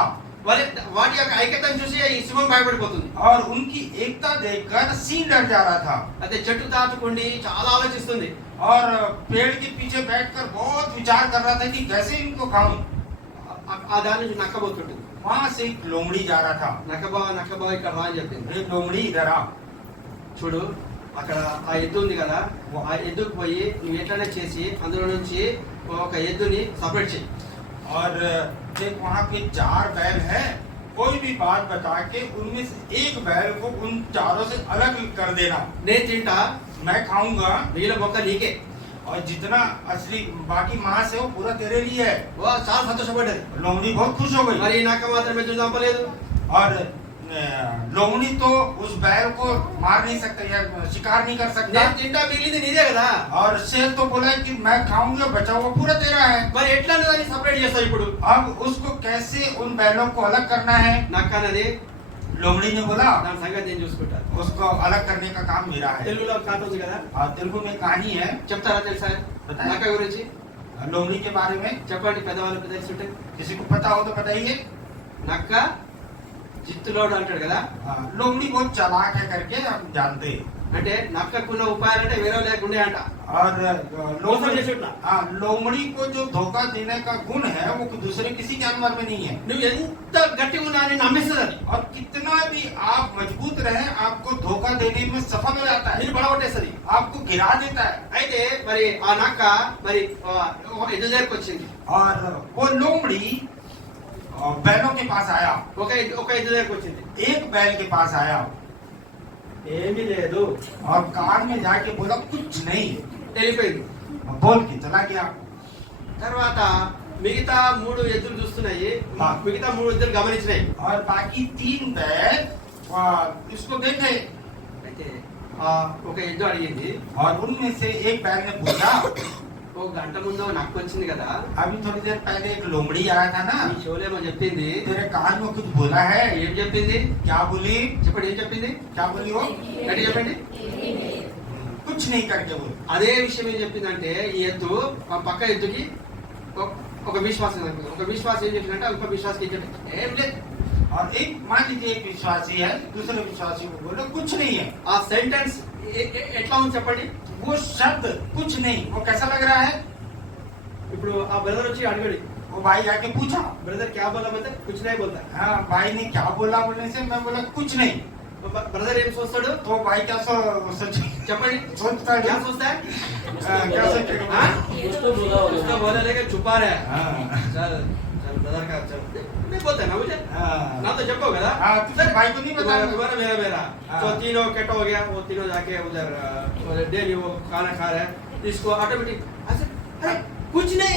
వాటి యొక్క ఐక్యతను చూసి ఈ సింహం భయపడిపోతుంది. और उनकी एकता देखकर सिंह डर जा रहा था. అదే చెట్టు తాటుకుండి చాలా ఆలోచిస్తుంది. और पेड़ के पीछे बैठकर बहुत विचार कर रहा था कि कैसे इनको खाऊं. ఆ దాని నుంచి నక్కబోతుంటుంది. वहां से एक लोमड़ी जा रहा था. నక్కబా ఇక్కడ రా అని చెప్పింది. एक लोमड़ी इधर आ. చూడు అక్కడ ఆ ఎద్దు ఉంది కదా, ఆ ఎద్దుకు పోయి నువ్వు ఎట్లనే చేసి అందులో నుంచి ఒక ఎద్దుని సపరేట్ చేయి. और देख वहाँ पे 4 बैल है, कोई भी बात बता के उनमें से एक बैल को उन चारों से अलग कर देना. నేను తింటా, मैं खाऊंगा మిగిలిన బొక్క నీకే. और जितना असली बाकी मांस है वो पूरा तेरे लिए है. ఓ చాలా సంతోషపడ్డది. लोमड़ी बहुत खुश हो गई. మరి ఈ నక్క మాత్రం ఎద్దును చంపలేదు. और लोमड़ी तो उस बैल को मार नहीं सकता या शिकार नहीं कर सकता. నేను తింటా, మిగిలింది నీదే కదా. और शेर तो बोला कि मैं खाऊंगा, बचा हुआ पूरा तेरा है. మరి ఎట్లా దాన్ని సపరేట్ చేస్తావు ఇప్పుడు? अब उसको कैसे उन बैलों को अलग करना है. నక్క అన్నది लोमड़ी ने बोला దాని సంగతి నేను చూసుకుంటాను. उसको अलग करने का काम मेरा है. తెలుగులో కాట ఉంది కదా, और तेलुगु में कहानी है చెప్తారా తెలుసా నక్క గురించి? लोमड़ी के बारे में. చెప్పండి, పెద్దవాళ్ళకి తెలుసుంటే. किसी को पता हो तो बताइए. నక్క జిత్తులోడు అంటాడు కదా. लोमड़ी बहुत चालाक है करके हम जानते हैं. అంటే నక్కకున్న ఉపాయాలంటే వేరే లేకుండే అంట. और మోసం చేసి ఉంటా. लोमड़ी को जो धोखा देने का गुण है वो दूसरे किसी जानवर में नहीं है. నువ్వు ఎంత గట్టిగా ఉన్నా అని నమ్మేస్తుంది అది. और कितना भी आप मजबूत रहे आपको धोखा देने में सफल हो जाता है. నేను పడగొట్టేస్తుంది. आपको गिरा देता है. అయితే మరి ఆ నక్క మరి ఎద్దు దగ్గరకు వచ్చింది. और वो लोमड़ी बैलों के पास आया. ఒక ఎద్దు దగ్గరకు వచ్చింది. एक बैल के पास आया ఏమీ లేదు, और कार में जाके बोला कुछ नहीं. వెళ్ళిపోయింది. बोल के चला गया. తర్వాత మిగతా 3 ఎద్దులు చూస్తున్నాయి, ఆ. మిగతా 3 ఎద్దులు గమనించినాయి. और बाकी 3 बैल इसको देखे. అయితే ఒక ఎద్దు అడిగింది, और उनमें से एक बैल ने पूछा, ఓ గంట ముందు నక్క వచ్చింది కదా, अभी थोड़ी देर पहले एक लोमड़ी आया था ना, ఈ షోలేమో చెప్పింది, तेरे कान में कुछ बोला है. ఏం చెప్పింది? क्या बोली? చెప్పండి, ఏం చెప్పింది? क्या बोली वो? గట్టి చెప్పండి. कुछ नहीं करके बोली. అదే విషయం ఏం చెప్పిందంటే ఈ ఎద్దు ఆ పక్క ఎద్దుకి ఒక విశ్వాసం చెప్పింది. ఒక విశ్వాసం ఏం చెప్పిందంటే ఇంకో విశ్వాసం ఏం చెప్పింది? ఏం లేదు. और एक मान लीजिए एक विश्वासी है, दूसरे विश्वासी को बोले कुछ नहीं है. ఆ సెంటెన్స్ ఎట్లా ఉంది చెప్పండి? वो शब्द कुछ नहीं, वो कैसा लग रहा है? ఇప్పుడు ఆ బ్రదర్ వచ్చి అడిగాడు, वो भाई आके पूछा. బ్రదర్ క్యా బోలా అంటే కుచ్ నహీ బోల్తా. हाँ, भाई ने क्या बोला बोलने से मैं बोला कुछ नहीं. బ్రదర్ ఏం చూస్తాడు तो भाई क्या सोचे? చెప్పండి, सोचता क्या है सोचता है? क्या सोचेगा? हाँ? कुछ तो बोला होगा। उसका बोला लेके छुपा रहा है. हाँ. चल चल ब्रदर का चल नहीं बोलता ना मुझे ना तो जब होगा ना. हाँ, तुझे भाई को नहीं बताया. तुम्हारा मेरा मेरा हाँ. तो तीनों कट हो गया. वो तीनों जाके उधर डेली वो खाना खा रहे हैं. इसको ऑटोमेटिक अरे कुछ नहीं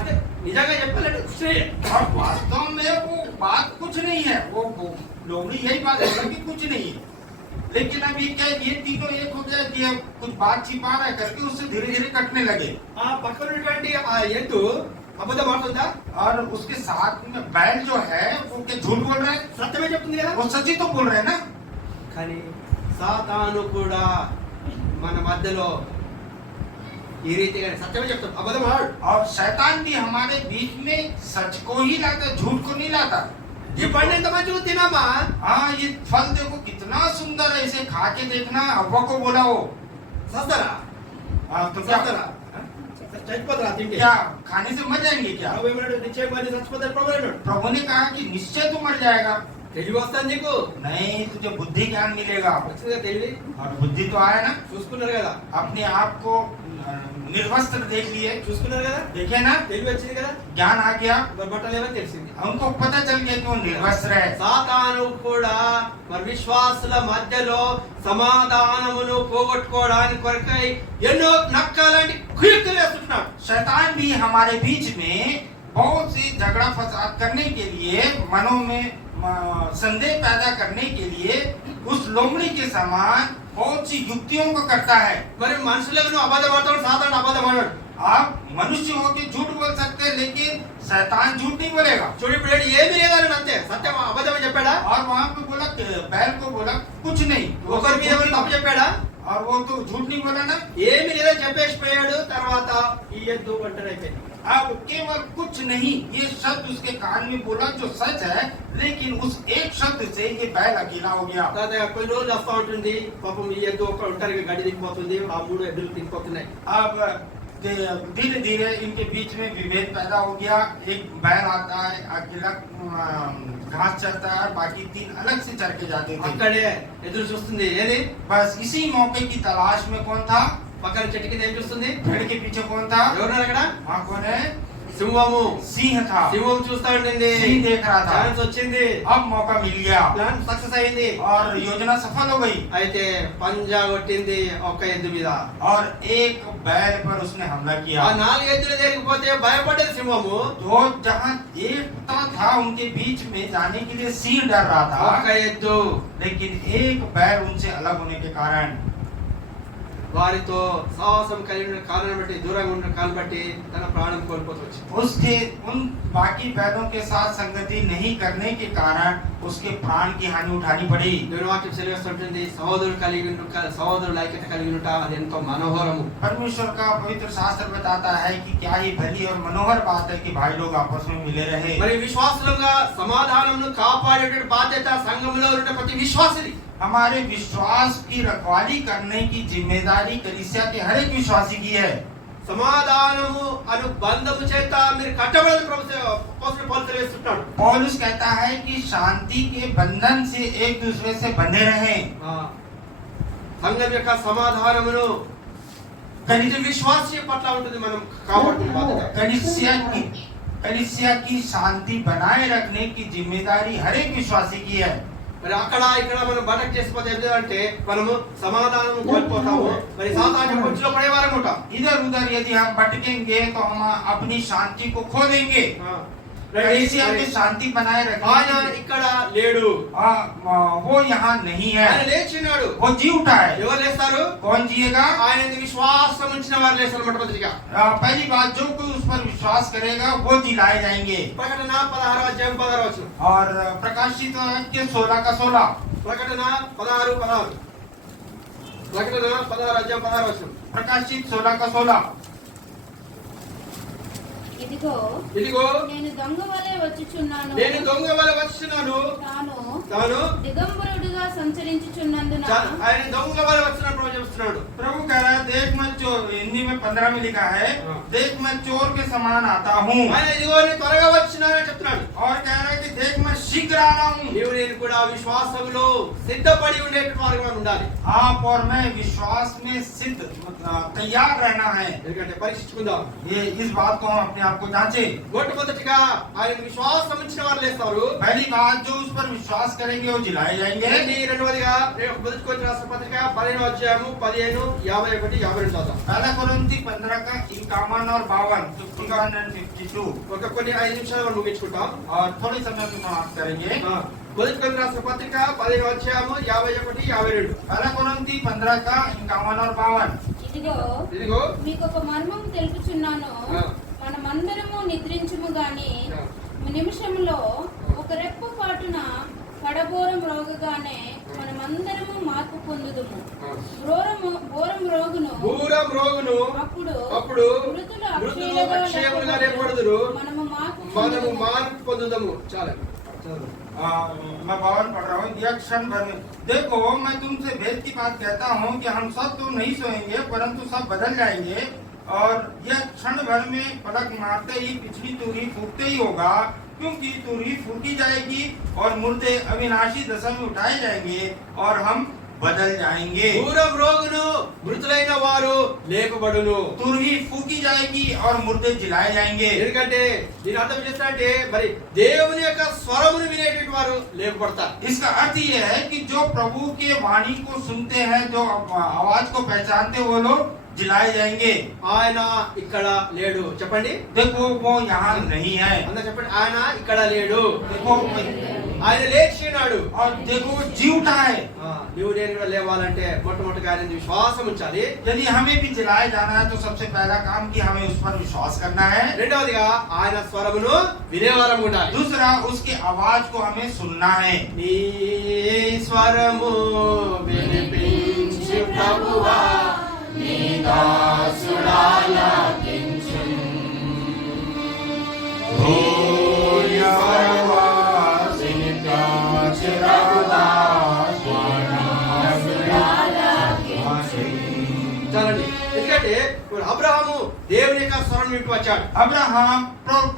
अरे निजागा చెప్పాలంటే कुछ नहीं है. और वास्तव में वो बात कुछ नहीं है. वो लोमड़ी यही बात है कि कुछ नहीं है. लेकिन अब ये क्या, ये तीनों एक हो गया कि अब कुछ बात छिपा रहा है करके उससे धीरे धीरे कटने लगे. ఆ పక్కన ఉన్నటువంటి ఆ ఎద్దు అబద్ధం ఆడుతుందా? और उसके साथ में बैल जो है वो क्या झूठ बोल रहा है? సత్యమే చెప్తుంది కదా. वो सच ही तो बोल रहे हैं ना. కానీ సాతాను కూడా మన మధ్యలో ఈ రీతిగా సత్యమే చెప్తాడు, అబద్ధం ఆడు. और शैतान भी हमारे बीच में सच को ही लाता है, झूठ को नहीं लाता. ఈ పండు ఎంత మంచిగా తినామా? हाँ, ये फल देखो कितना सुंदर है, इसे खा के देखना. अव्वा को बोला वो. సస్తారా? हाँ, तो क्या సస్తారా? చచ్చిపోతారా తింటే? क्या खाने से मर जाएंगे क्या? నువ్వేమన్నాడు? నిశ్చయమైంది చచ్చిపోతారు ప్రభు అన్నాడు. प्रभु ने कहा कि निश्चय तो मर जाएगा. తెలివి వస్తుంది నీకు नहीं, तुझे बुद्धि ज्ञान मिलेगा। వచ్చిందిగా తెలివి और बुद्धि तो आया ना। చూసుకున్నారు కదా अपने आप को निर्वस्त्र देख लिए, చూసుకున్నారు కదా देखे ना, తెలివి వచ్చింది కదా ज्ञान आ गया, మరి బట్టలు ఏమో తెలిసింది उनको पता चल गया कि वो निर्वस्त्र है। సాతాను కూడా మరి విశ్వాసుల మధ్యలో సమాధానమును పోగొట్టుకోవడానికి కొరకై ఎన్నో నక్కలాంటి కుయుక్తులు వేస్తున్నాడు शैतान भी हमारे बीच में बहुत सी झगड़ा फसाद करने के लिए, मनों में संदेह पैदा करने के लिए उस लोमड़ी के समान बहुत सी युक्तियों को करता है। మరి మనుషులకు నువ్వు అబద్ధం ఆడతాడు సాతాను అబద్ధం ఆడాడు आप मनुष्य होकर झूठ बोल सकते हैं, लेकिन शैतान झूठ नहीं बोलेगा। చూడు ఇప్పుడు ఏంటి ఏమీ లేదని అంతే సత్యం అబద్ధం అని చెప్పాడా और वहाँ पे बोला, बैल को बोला कुछ नहीं, ఒకరి మీద ఎవరు తప్పు చెప్పాడా और वो तो झूठ नहीं बोला ना। ఏమీ లేదని చెప్పేసిపోయాడు తర్వాత ఈ ఎద్దు ఒంటరి అయిపోయింది अब केवल कुछ नहीं ये शब्द उसके कान में बोला जो सच है, लेकिन उस एक शब्द से ये बैल अकेला हो गया। తర్వాత కొన్ని రోజులు వస్తా ఉంటుంది పాపం ఈ ఎద్దు ఒక ఒంటరిగా గడ్డి తినిపోతుంది ఆ 3 ఎద్దులు తినిపోతున్నాయి अब धीरे धीरे इनके बीच में विभेद पैदा हो गया। एक बैल आता है अकेला घास चरता है, बाकी 3 अलग से चर के जाते थे। అక్కడే ఎదురు చూస్తుంది ఏది बस इसी मौके की तलाश में कौन था? పక్కన చెట్టు కింద ఏం చూస్తుంది पेड़ के पीछे कौन था? ఎవరున్నారు అక్కడ वहाँ कौन है? సింహము सिंह था। సింహం చూస్తా ఉండింది सिंह देख रहा था। ఛాన్స్ వచ్చింది अब मौका मिल गया ప్లాన్ సక్సెస్ అయింది और योजना सफल हो गई అయితే పంజా కొట్టింది ఒక ఎద్దు మీద और एक बैल पर उसने हमला ఆ किया। 4 ఎద్దులు జరిగిపోతే భయపడేది సింహము तो जहाँ एकता था उनके बीच में जाने के लिए सिंह डर रहा ఒక था, ఎద్దు लेकिन एक बैल उनसे अलग होने के कारण వారితో సాహసం కలిగిన కారణం బట్టి దూరంగా ఉన్న కారణం బట్టి తన ప్రాణం కోల్పోతూ వచ్చింది उसके उन बाकी बैलों के साथ संगति नहीं करने के कारण उसके प्राण की हानि उठानी पड़ी। దేవుని వాక్యం సెలవిస్తుంటుంది సహోదరుడు కలిగి ఉండుట సహోదరుల ఐక్యత కలిగి ఉండుట అది ఎంతో మనోహరము परमेश्वर का पवित्र शास्त्र बताता है कि क्या ही भली और मनोहर बात है कि भाई लोग आपस में मिले रहे। మరి విశ్వాసులుగా సమాధానమును కాపాడేట బాధ్యత సంఘములో ఉన్న ప్రతి విశ్వాసిది हमारे विश्वास की रखवाली करने की जिम्मेदारी कलीसिया के हर एक विश्वासी की है। సమాధానము అను బంధము చేత మీరు కట్టబడని ప్రభుత్వ పౌలు తెలియజేస్తున్నాడు पौलुस कहता है कि शांति के बंधन से एक दूसरे से बंधे रहें। సంఘం యొక్క సమాధానమును ప్రతి విశ్వాసి పట్ల ఉంటుంది మనం కాపాడుకునే బాధ్యత कलीसिया की शांति बनाए रखने की जिम्मेदारी हर एक विश्वासी की है। మరి అక్కడ ఇక్కడ మనం బటక్ చేసిపోతే ఏంటంటే మనము సమాధానం కోల్పోతాము మరి సాతాను పొంచులో పడేవారం ఉంటాం इधर उधर यदि हम भटकेंगे तो हम अपनी शांति को खो देंगे। कलीसिया में शांति बनाए ఆయన रखने ఇక్కడ లేడు वो यहाँ नहीं ఆయన है, లేచినాడు वो जी उठा है। ఎవరు లేస్తారు कौन जिएगा? ఆయన విశ్వాసం ఉంచిన వారు లేస్తారు మొట్టమొదటిగా पहली बात, जो कोई उस पर विश्वास करेगा वो जिलाए जाएंगे। ప్రకటన 16 అధ్యాయం 16 వచనం और प्रकाशित के 16 का 16 ప్రకటన 16 ప్రకటన 16 అధ్యాయం 16 వచనం प्रकाशित 16 का 16 ఇదిగో ఇదిగో నేను దొంగ వలె వచ్చుచున్నాను నేను దొంగ వలె వచ్చున్నాను తాను దిగంబరుడుగా సంచరించుచున్నందున ఆయన దొంగ వలె వచ్చినప్పుడు చెప్తున్నాడు प्रभु कह रहा है, देख मैं चोर, हिंदी में 15 में लिखा है, देख मैं चोर के समान आता हूँ। ఆయన ఇదిగో నేను త్వరగా వచ్చినానని చెప్తున్నాడు और कह रहा है कि देख मैं शीघ्र आ रहा हूँ। నీవు నేను కూడా విశ్వాసంలో సిద్ధపడి ఉండేటువంటి వారుగా ఉండాలి आप और मैं विश्वास में सिद्ध तैयार रहना है। ఎందుకంటే పరీక్షించుకుందాం ये इस बात को हम अपने आप को जांचे। మొట్టమొదటిగా ఆయన విశ్వాసం ఉంచిన వారు లేస్తారు पहली बात, जो उस पर विश्वास करेंगे वो जिलाए जाएंगे। రెండవదిగా మొదటి కొరింథీ రాసిన పత్రిక 15వ అధ్యాయము 15 51 52 చదువు पहला కొరింథీ 15 का 51 और 52 51 and 52 ఒక కొన్ని 5 నిమిషాలు మనం ముగించుకుంటాం और थोड़े समय में समाप्त करेंगे। మొదటి కొరింథీ రాసిన పత్రిక 15వ అధ్యాయము 51 52 पहला కొరింథీ 15 का 51 और 52 ఇదిగో మీకు ఒక మర్మం తెలుపుచున్నాను మనమందరము నిద్రించుము గాని నిమిషంలో ఒక రెప్ప పాటున కడబోరం రోగగానే మనమందరము మార్పు పొందుదుము బోరం రోగును అప్పుడు మృతులు అక్షయములుగా లేపబడుదురు మనము మార్పు పొందుదము చాలా मैं 52 पढ़ रहा हूँ। यह क्षण भर में देखो, मैं तुमसे भेद की बात कहता हूँ कि हम सब तो नहीं सोएंगे, परंतु सब बदल जाएंगे। और यह क्षण भर में पलक मारते ही पिछली तुरही फूकते ही होगा, क्योंकि तुरही फूकी जाएगी और मुर्दे अविनाशी दशा में उठाए जाएंगे और हम बदल जाएंगे। దూరం రోగును మృతులైన వారు లేపబడును. तुरही फूकी जाएगी और मुर्दे जिलाए जाएंगे। ఎందుకంటే దీని అర్థం చేస్తారంటే మరి దేవుని యొక్క స్వరమును వినేటువంటి వారు లేపబడతారు. इसका अर्थ ये है कि जो प्रभु के वाणी को सुनते हैं, जो आवाज को पहचानते, वो लोग जिलाए जाएंगे। ఆయన ఇక్కడ లేడు చెప్పండి. देखो वो यहाँ नहीं है। అందరూ చెప్పండి, ఆయన ఇక్కడ లేడు. देखो ఆయన లేచినాడు. और देखो वो जी उठा है। నువ్వు నేను కూడా లేవాలంటే మొట్టమొదటిగా ఆయన విశ్వాసం ఉంచాలి. यदि हमें भी जिलाए जाना है तो सबसे पहला काम कि हमें उस पर विश्वास करना है। రెండవదిగా ఆయన స్వరమును వినేవారం ఉండాలి. दूसरा उसकी आवाज को हमें सुनना है। నీ స్వరము వినిపించు ప్రభువా, నీ దాసుడాలకించు. నీ స్వరము వినిపించు ప్రభువా, చాలండి. ఎందుకంటే ఇప్పుడు అబ్రహాము దేవుని యొక్క స్వరం వింటూ వచ్చాడు. अब्राहम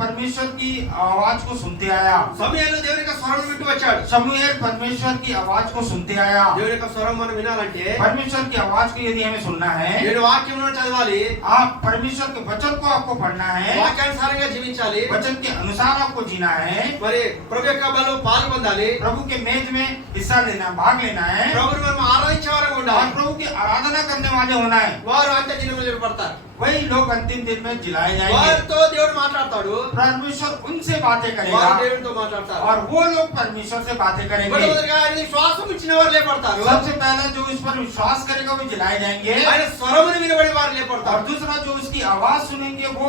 परमेश्वर की आवाज को सुनते आया। సమూయేలు దేవుని యొక్క స్వరం వింటూ వచ్చాడు. शमूएल परमेश्वर की आवाज को सुनते आया। దేవుని యొక్క స్వరం మనం వినాలంటే परमेश्वर की आवाज को यदि हमें सुनना है, దేవుని వాక్యమును చదవాలి, आप परमेश्वर के वचन को आपको पढ़ना है, వాక్యానుసారంగా జీవించాలి, वचन के अनुसार आपको जीना है, మరి ప్రభు యొక్క బలలో పాల్పొందాలి, प्रभु के मेज में हिस्सा लेना, भाग लेना है ప్రభుని మనం ఆరాధించే వారంగా और ఉండాలి. प्रभु की आराधना करने वाले होना है। వారు అంత్య దినములో నిలబడతారు. वही लोग अंतिम दिन में जिलाए जाएंगे। వారితో దేవుడు మాట్లాడతాడు, परमेश्वर उनसे बातें వారు करेगा దేవునితో మాట్లాడతారు. और वो लोग परमेश्वर से बातें करेंगे। మొట్టమొదటిగా ఆయన శ్వాసం ఇచ్చిన వారు లేపడతారు. सबसे पहले जो इस पर विश्वास करेगा वो जिलाए जाएंगे ఆయన స్వరమును వినబడి వారు और లేపడతారు. दूसरा जो उसकी आवाज सुनेंगे वो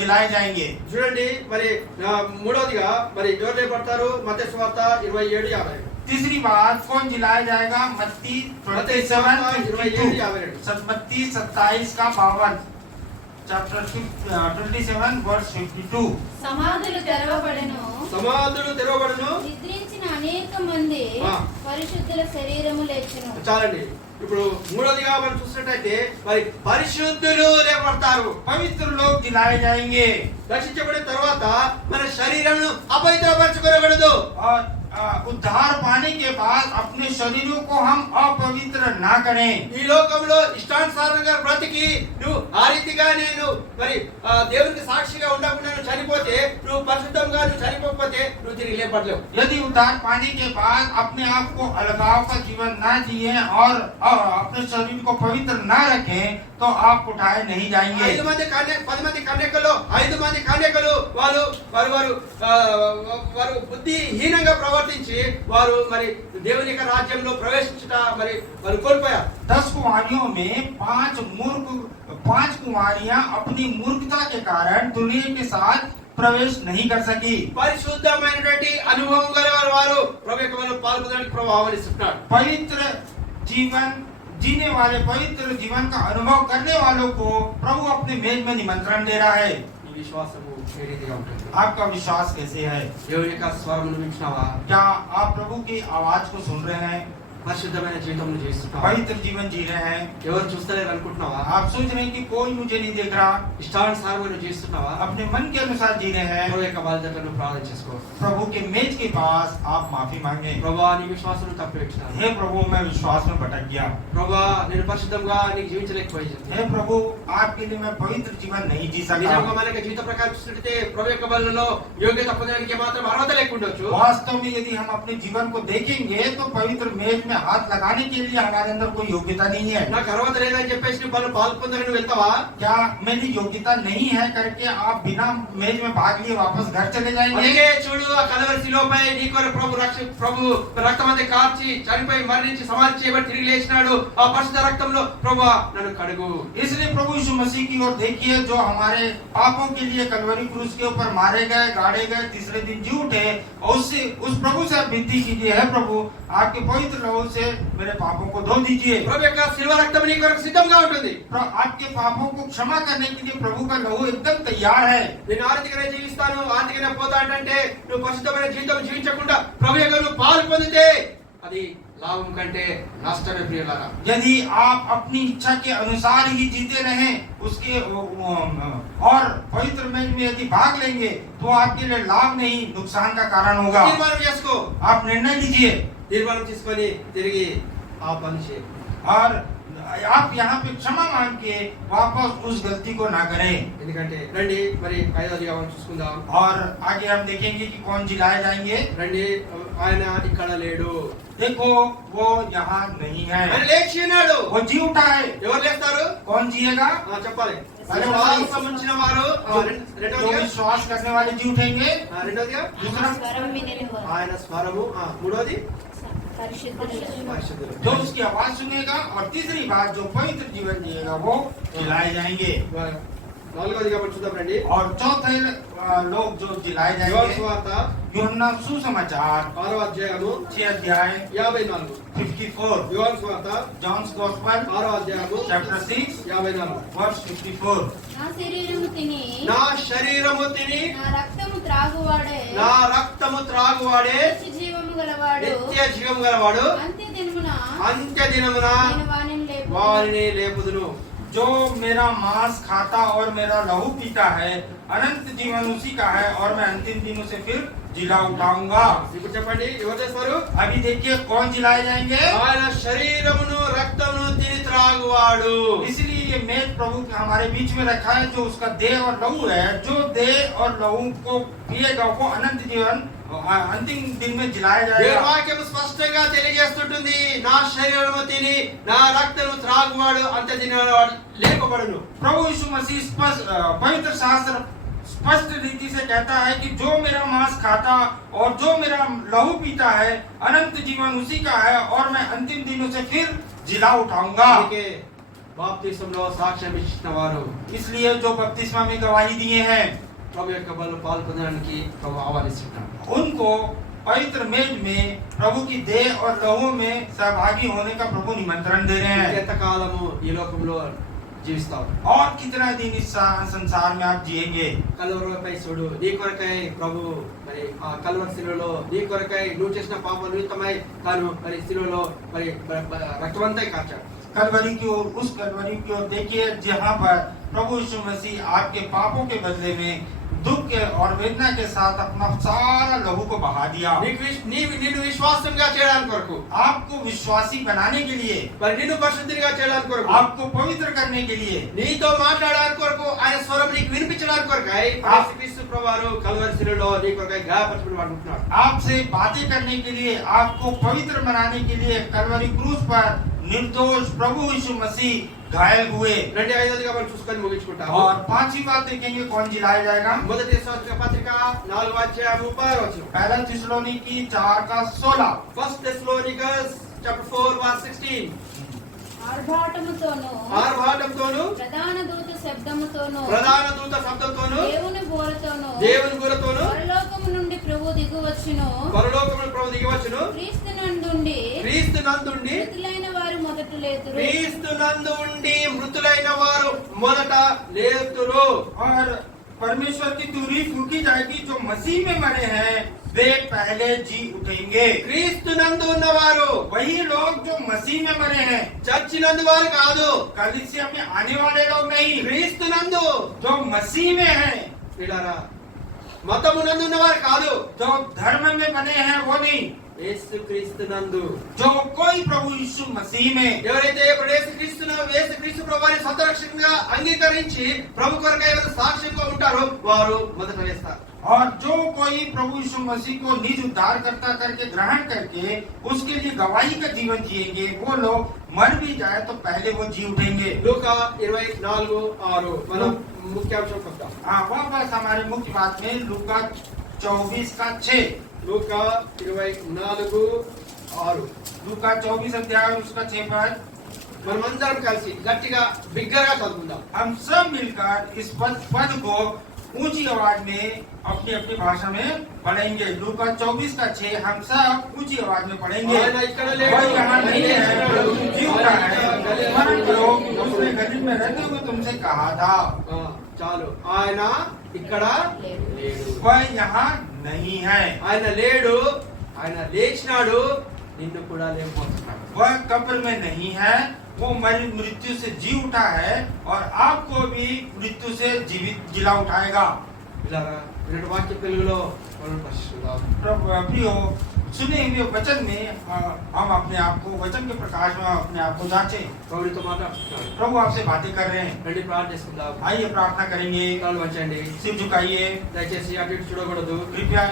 जिलाए जाएंगे। చూడండి మరి మూడవదిగా మరి ఎవరు లేపడతారు? మత్తయి సువార్త 27:50. तीसरी बात कौन जिलाया जाएगा? मत्ती 27 का 52 चैप्टर 27 वर्स 52। సమాధులు తెరవబడెను. సమాధులు తెరవబడును. నిద్రించిన అనేక మంది పరిశుద్ధుల శరీరము లేచెను. చాలండి. ఇప్పుడు మూడోదిగా మనం చూసినట్టయితే మరి పరిశుద్ధులు లేపడతారు. पवित्र लोग जिलाए जाएंगे రక్షించబడిన తర్వాత మన శరీరం అపవిత్రపరచుకోకూడదు. और उद्धार पाने के बाद अपने शरीरों को हम अपवित्र ना करें। ఈ లోకంలో ఇష్టానుసారంగా బ్రతికి నువ్వు ఆ రీతిగా నేను మరి దేవునికి సాక్షిగా ఉండకుండా నువ్వు చనిపోతే, నువ్వు పరిశుద్ధంగా నువ్వు చనిపోకపోతే నువ్వు తిరిగి లేపడలేవు. यदि उद्धार पाने के बाद अपने आप को अलगाव का जीवन ना जिए और अपने शरीर को पवित्र ना रखें तो आप उठाए नहीं जाएंगे। 10 మంది కన్యకలు 5 మంది కన్యకలు వారు బుద్ధిహీనంగా ప్రవర్తించి వారు మరి దేవుని యొక్క రాజ్యంలో ప్రవేశించుట మరి వారు కోల్పోయారు. 10 कुमारियों में 5 कुमारियां अपनी मूर्खता के कारण दुनिया के साथ प्रवेश नहीं कर सकी। పరిశుద్ధమైనటువంటి అనుభవం గల వారు ప్రభు యొక్క బలలో పాల్గొనడానికి ప్రభు ఆహ్వానిస్తున్నాడు. पवित्र जीवन जीने वाले, पवित्र जीवन का अनुभव करने वालों को प्रभु अपने मेज में निमंत्रण दे रहा है। ఈ విశ్వాసము ఏ రీతిగా ఉంటుంది? आपका विश्वास कैसे है? దేవుని యొక్క స్వరమును వింటున్నావా? क्या आप प्रभु की आवाज को सुन रहे हैं? పరిశుద్ధమైన జీవితం జీవిస్తున్నావా? पवित्र जीवन जी रहे हैं? ఎవరు చూస్తలేరు అనుకుంటున్నావా? आप सोच रहे हैं कि कोई मुझे नहीं देख रहा? ఇష్టానుసారంగా నువ్వు జీవిస్తున్నావా? अपने मन के अनुसार जी रहे हैं? ప్రభు యొక్క బాధ్యతను ప్రార్థన చేసుకో. प्रभु के मेज के पास आप माफी मांगे। ప్రభువా నీ విశ్వాసం తప్పిపెట్టినాను. हे प्रभु, मैं विश्वास में भटक गया। ప్రభువా నేను పరిశుద్ధంగా నీకు జీవించలేకపోయాను. हे प्रभु, आपके लिए मैं पवित्र जीवन नहीं जी सका। నిజంగా మన యొక్క జీవిత ప్రకారం చూస్తుంటే ప్రభు యొక్క బలలో యోగ్యత పొందడానికి మాత్రం అర్హత లేకుండొచ్చు. वास्तव में यदि हम अपने जीवन को देखेंगे तो पवित्र मेज में हाथ लगाने के लिए हमारे अंदर कोई योग्यता नहीं है। నాకు అర్హత లేదని చెప్పేసి నువ్వు బలలో పాల్పొందని నువ్వు వెళ్తావా? क्या मेरी योग्यता नहीं है करके आप बिना मेज में भाग लिए वापस घर चले जाएंगे? అందుకే చూడు ఆ కలవరి శిలువపై నీ కొరకు ప్రభు రక్తమంతా కార్చి చనిపోయి మరణించి సమాధి చేయబడి తిరిగి లేచినాడు. ఆ పరిశుద్ధ రక్తంలో ప్రభువా నన్ను కడుగు. इसलिए प्रभु यीशु मसीह की ओर देखिए, जो हमारे पापों के लिए कलवरी क्रूस के ऊपर मारे गए, गाड़े गए, तीसरे दिन जी उठे, और उससे उस प्रभु से आप विनती कीजिए, है प्रभु आपके पवित्र लहू से मेरे पापों को धो दीजिए। ప్రభు యొక్క శిలువ రక్తం నీ కొరకు సిద్ధంగా ఉంటుంది. आपके पापों को क्षमा करने के लिए प्रभु का लहू एकदम तैयार है। నేను ఆర్థికంగా జీవిస్తాను, ఆర్థికంగా పోతా అంటే నువ్వు పరిశుద్ధమైన జీవితం జీవించకుండా ప్రభు యొక్క నువ్వు పాలు పొందితే అది లాభం కంటే నష్టమే ప్రియులారా. यदि आप अपनी इच्छा के अनुसार ही जीते रहें उसके और पवित्र मेल में यदि भाग लेंगे तो आपके लिए लाभ नहीं नुकसान का कारण होगा. తీర్మానం చేసుకో. आप निर्णय लीजिए తీర్మానం తీసుకొని తిరిగి ఆ పని చేయి. और आप यहाँ पे क्षमा मांग के वापस उस गलती को ना करें. ఎందుకంటే రండి మరి ఐదోదిగా మనం చూసుకుందాం. और आगे हम देखेंगे कि कौन जिलाए जाएंगे. రండి ఆయన ఇక్కడ లేడు. देखो वो यहाँ नहीं है. ఆయన లేచి ఉన్నాడు. वो जी उठा है. ఎవరు లేస్తారు? कौन जिएगा? చెప్పాలి. అరే విశ్వాసం ఉంచిన వారు. जो రెండోదిగా विश्वास करने वाले जी उठेंगे. రెండోదిగా दूसरा స్వరం వినిన వారు. ఆయన స్వరము. మూడోది పరిశుద్ధులు. పరిశుద్ధులు. जो उसकी आवाज सुनेगा. और तीसरी बात जो पवित्र जीवन जिएगा वो जिलाए जाएंगे. నాలుగోదిగా మనం చూద్దాం రండి. और चौथे लोग जो जिलाए యోహాను जाएंगे సువార్త यूहन्ना सुसमाचार 6వ అధ్యాయము 6 अध्याय 54. 54. యోహాను సువార్త John's Gospel 6వ అధ్యాయము chapter 6 54. verse 54. నా శరీరము తిని నా శరీరము తిని నా రక్తము త్రాగువాడే నా రక్తము త్రాగువాడే నిత్య జీవము గలవాడు. నిత్య జీవం గలవాడు. అంత్య దినమున అంత్య దినమున నేను వానిని లేపుదును. వారిని లేపుదును. जो मेरा मांस खाता और मेरा लहू पीता है अनंत जीवन उसी का है और मैं अंतिम दिनों से फिर जिला उठाऊंगा. ఇప్పుడు చెప్పండి ఎవరు చేస్తారు? अभी देखिए कौन जिलाए जाएंगे. ఆయన శరీరమును రక్తమును తిని త్రాగువాడు. इसलिए ये मेज प्रभु के हमारे बीच में रखा है जो उसका देह और लहू है. जो देह और लहू को पिएगा वो अनंत जीवन अंतिम दिन में जिलाया దేవుని जाएगा. వాక్యం స్పష్టంగా తెలియజేస్తుంటుంది. నా శరీరము తిని నా రక్తము త్రాగువాడు అంత్య దినాన లేపబడును. प्रभु यीशु मसीह पवित्र शास्त्र स्पष्ट रीति से कहता है कि जो मेरा मांस खाता और जो मेरा लहू पीता है अनंत जीवन उसी का है और मैं अंतिम दिनों से फिर जिला उठाऊंगा. అందుకే బాప్తిసంలో సాక్ష్యం ఇచ్చిన వారు इसलिए जो बपतिस्मा में गवाही दिए हैं ప్రభు యొక్క బలలో పాల్పొందడానికి ప్రభు ఆహ్వానిస్తున్నాడు. उनको पवित्र मेज में प्रभु की देह और लहू में सहभागी होने का प्रभु निमंत्रण दे रहे हैं. ఎంతకాలము ఈ లోకంలో జీవిస్తావు? और कितना दिन इस संसार में आप जिएंगे. కలువరిపై చూడు. నీ కొరకై ప్రభు మరి ఆ కలువరి శిలువలో నీ కొరకై నువ్వు చేసిన పాపం నిమిత్తమై తాను మరి శిలువలో మరి రక్తవంతై కార్చాడు. कलवरी की ओर उस कलवरी की ओर देखिए जहाँ पर प्रभु यीशु मसीह आपके पापों के बदले में दुख के और वेदना के साथ अपना सारा लहू को बहा दिया. నిన్ను విశ్వాసంగా చేయడానికి కొరకు, आपको विश्वासी बनाने के लिए, మరి నిన్ను పరిశుద్ధిగా చేయడానికి కొరకు, आपको पवित्र करने के लिए, నీతో మాట్లాడడానికి కొరకు, ఆయన స్వరం నీకు వినిపించడానికి కొరకై యేసుక్రీస్తు ప్రభువారు కలువరి శిలువలో నీ కొరకై గాయపరచబడి వాడుకుంటున్నాడు. आपसे बातें करने के लिए, आपको पवित्र बनाने के लिए कलवरी क्रूस पर निर्दोष प्रभु यीशु मसीह घायल हुए. రండి ఐదోదిగా మనం చూసుకొని ముగించుకుంటాము. और पांचवी बात देखेंगे कौन जिलाया जाएगा. మొదటి తెస్సలోనిక పత్రిక 4వ అధ్యాయం 30వ వచనం. पहला थिस्सलुनीकी 4:16. ఫస్ట్ థెస్సలోనికస్ చాప్టర్ 4:16. ఆర్భాటముతోను ఆర్భాటంతోను ప్రధాన దూత శబ్దముతోను ప్రధాన దూత శబ్దంతోను దేవుని బోరతోను దేవుని గురతోను పరలోకము నుండి ప్రభు దిగువచ్చును. పరలోకమున ప్రభు దిగివచ్చును. క్రీస్తునందుండి క్రీస్తు నందుండి మృతులైన వారు మొదట లేతురు. క్రీస్తు నందు ఉండి మృతులైన వారు మొదట లేతురు. और परमेश्वर की दूरी फूकी जाएगी. जो मसीह में मरे हैं वे पहले जी उठेंगे. క్రీస్తు నందు ఉన్నవారు वही लोग जो मसीह में मरे हैं, చర్చి నందు వారు కాదు, कलीसिया में आने वाले लोग नहीं, క్రీస్తు నందు. जो मसीह में हैं, పిల్లరా, మతము నందు ఉన్నవారు కాదు, जो धर्म में बने हैं वो नहीं, యేసు క్రీస్తు నందు. जो कोई प्रभु यीशु मसीह में, ఎవరైతే ఇప్పుడు యేసుక్రీస్తు ప్రభువారి సొంత రక్షకునిగా అంగీకరించి ప్రభు కొరకై ఎవరు సాక్ష్యంగా ఉంటారో వారు మొదట వేస్తారు. और जो कोई प्रभु यीशु मसीह को निज उद्धारकर्ता करके ग्रहण करके उसके लिए गवाही का जीवन जिएंगे वो लोग मर भी जाए तो पहले वो जी उठेंगे. లూకా 24:6 మనం ముఖ్యాంశంకి వద్దాం. हाँ वह बस हमारे मुख्य बात में लूका 24:6. లూకా 24:6. लूका 24 अध्याय उसका 6 पद. మనమందరం కలిసి గట్టిగా బిగ్గరగా చదువుకుందాం. हम सब मिलकर इस पद को ऊंची आवाज में अपनी अपनी भाषा में पढ़ेंगे. लूका 24:6 हम सब ऊंची आवाज में पढ़ेंगे. ఆయన ఇక్కడ లేడు. वह यहाँ नहीं है, परंतु जी उठा है. स्मरण करो उसने गलील में रहते हुए तुमसे कहा था. చాలు. ఆయన ఇక్కడ లేడు. वह यहाँ नहीं है. ఆయన లేడు. ఆయన లేచినాడు. నిన్ను కూడా లేకపోతున్నాడు. वह कब्र में नहीं है, वो मृत्यु से जी उठा है और आपको भी मृत्यु से जीवित जिला उठाएगा। ఇలాగా ఇలాంటి వాక్య పిల్లలలో మనం పరిశుద్ధాం. प्रभु प्रियो, सुने हुए वचन में हम अपने आप को वचन के प्रकाश में अपने आप को जांचें। ప్రభునితో మాట్లాడుతున్నాడు. प्रभु आपसे बातें कर रहे हैं। రండి ప్రార్థిస్తున్నాం. आइए प्रार्थना करेंगे। కాలు వంచండి. सिर झुकाइए। దయచేసి అటు ఇటు చూడకూడదు. कृपया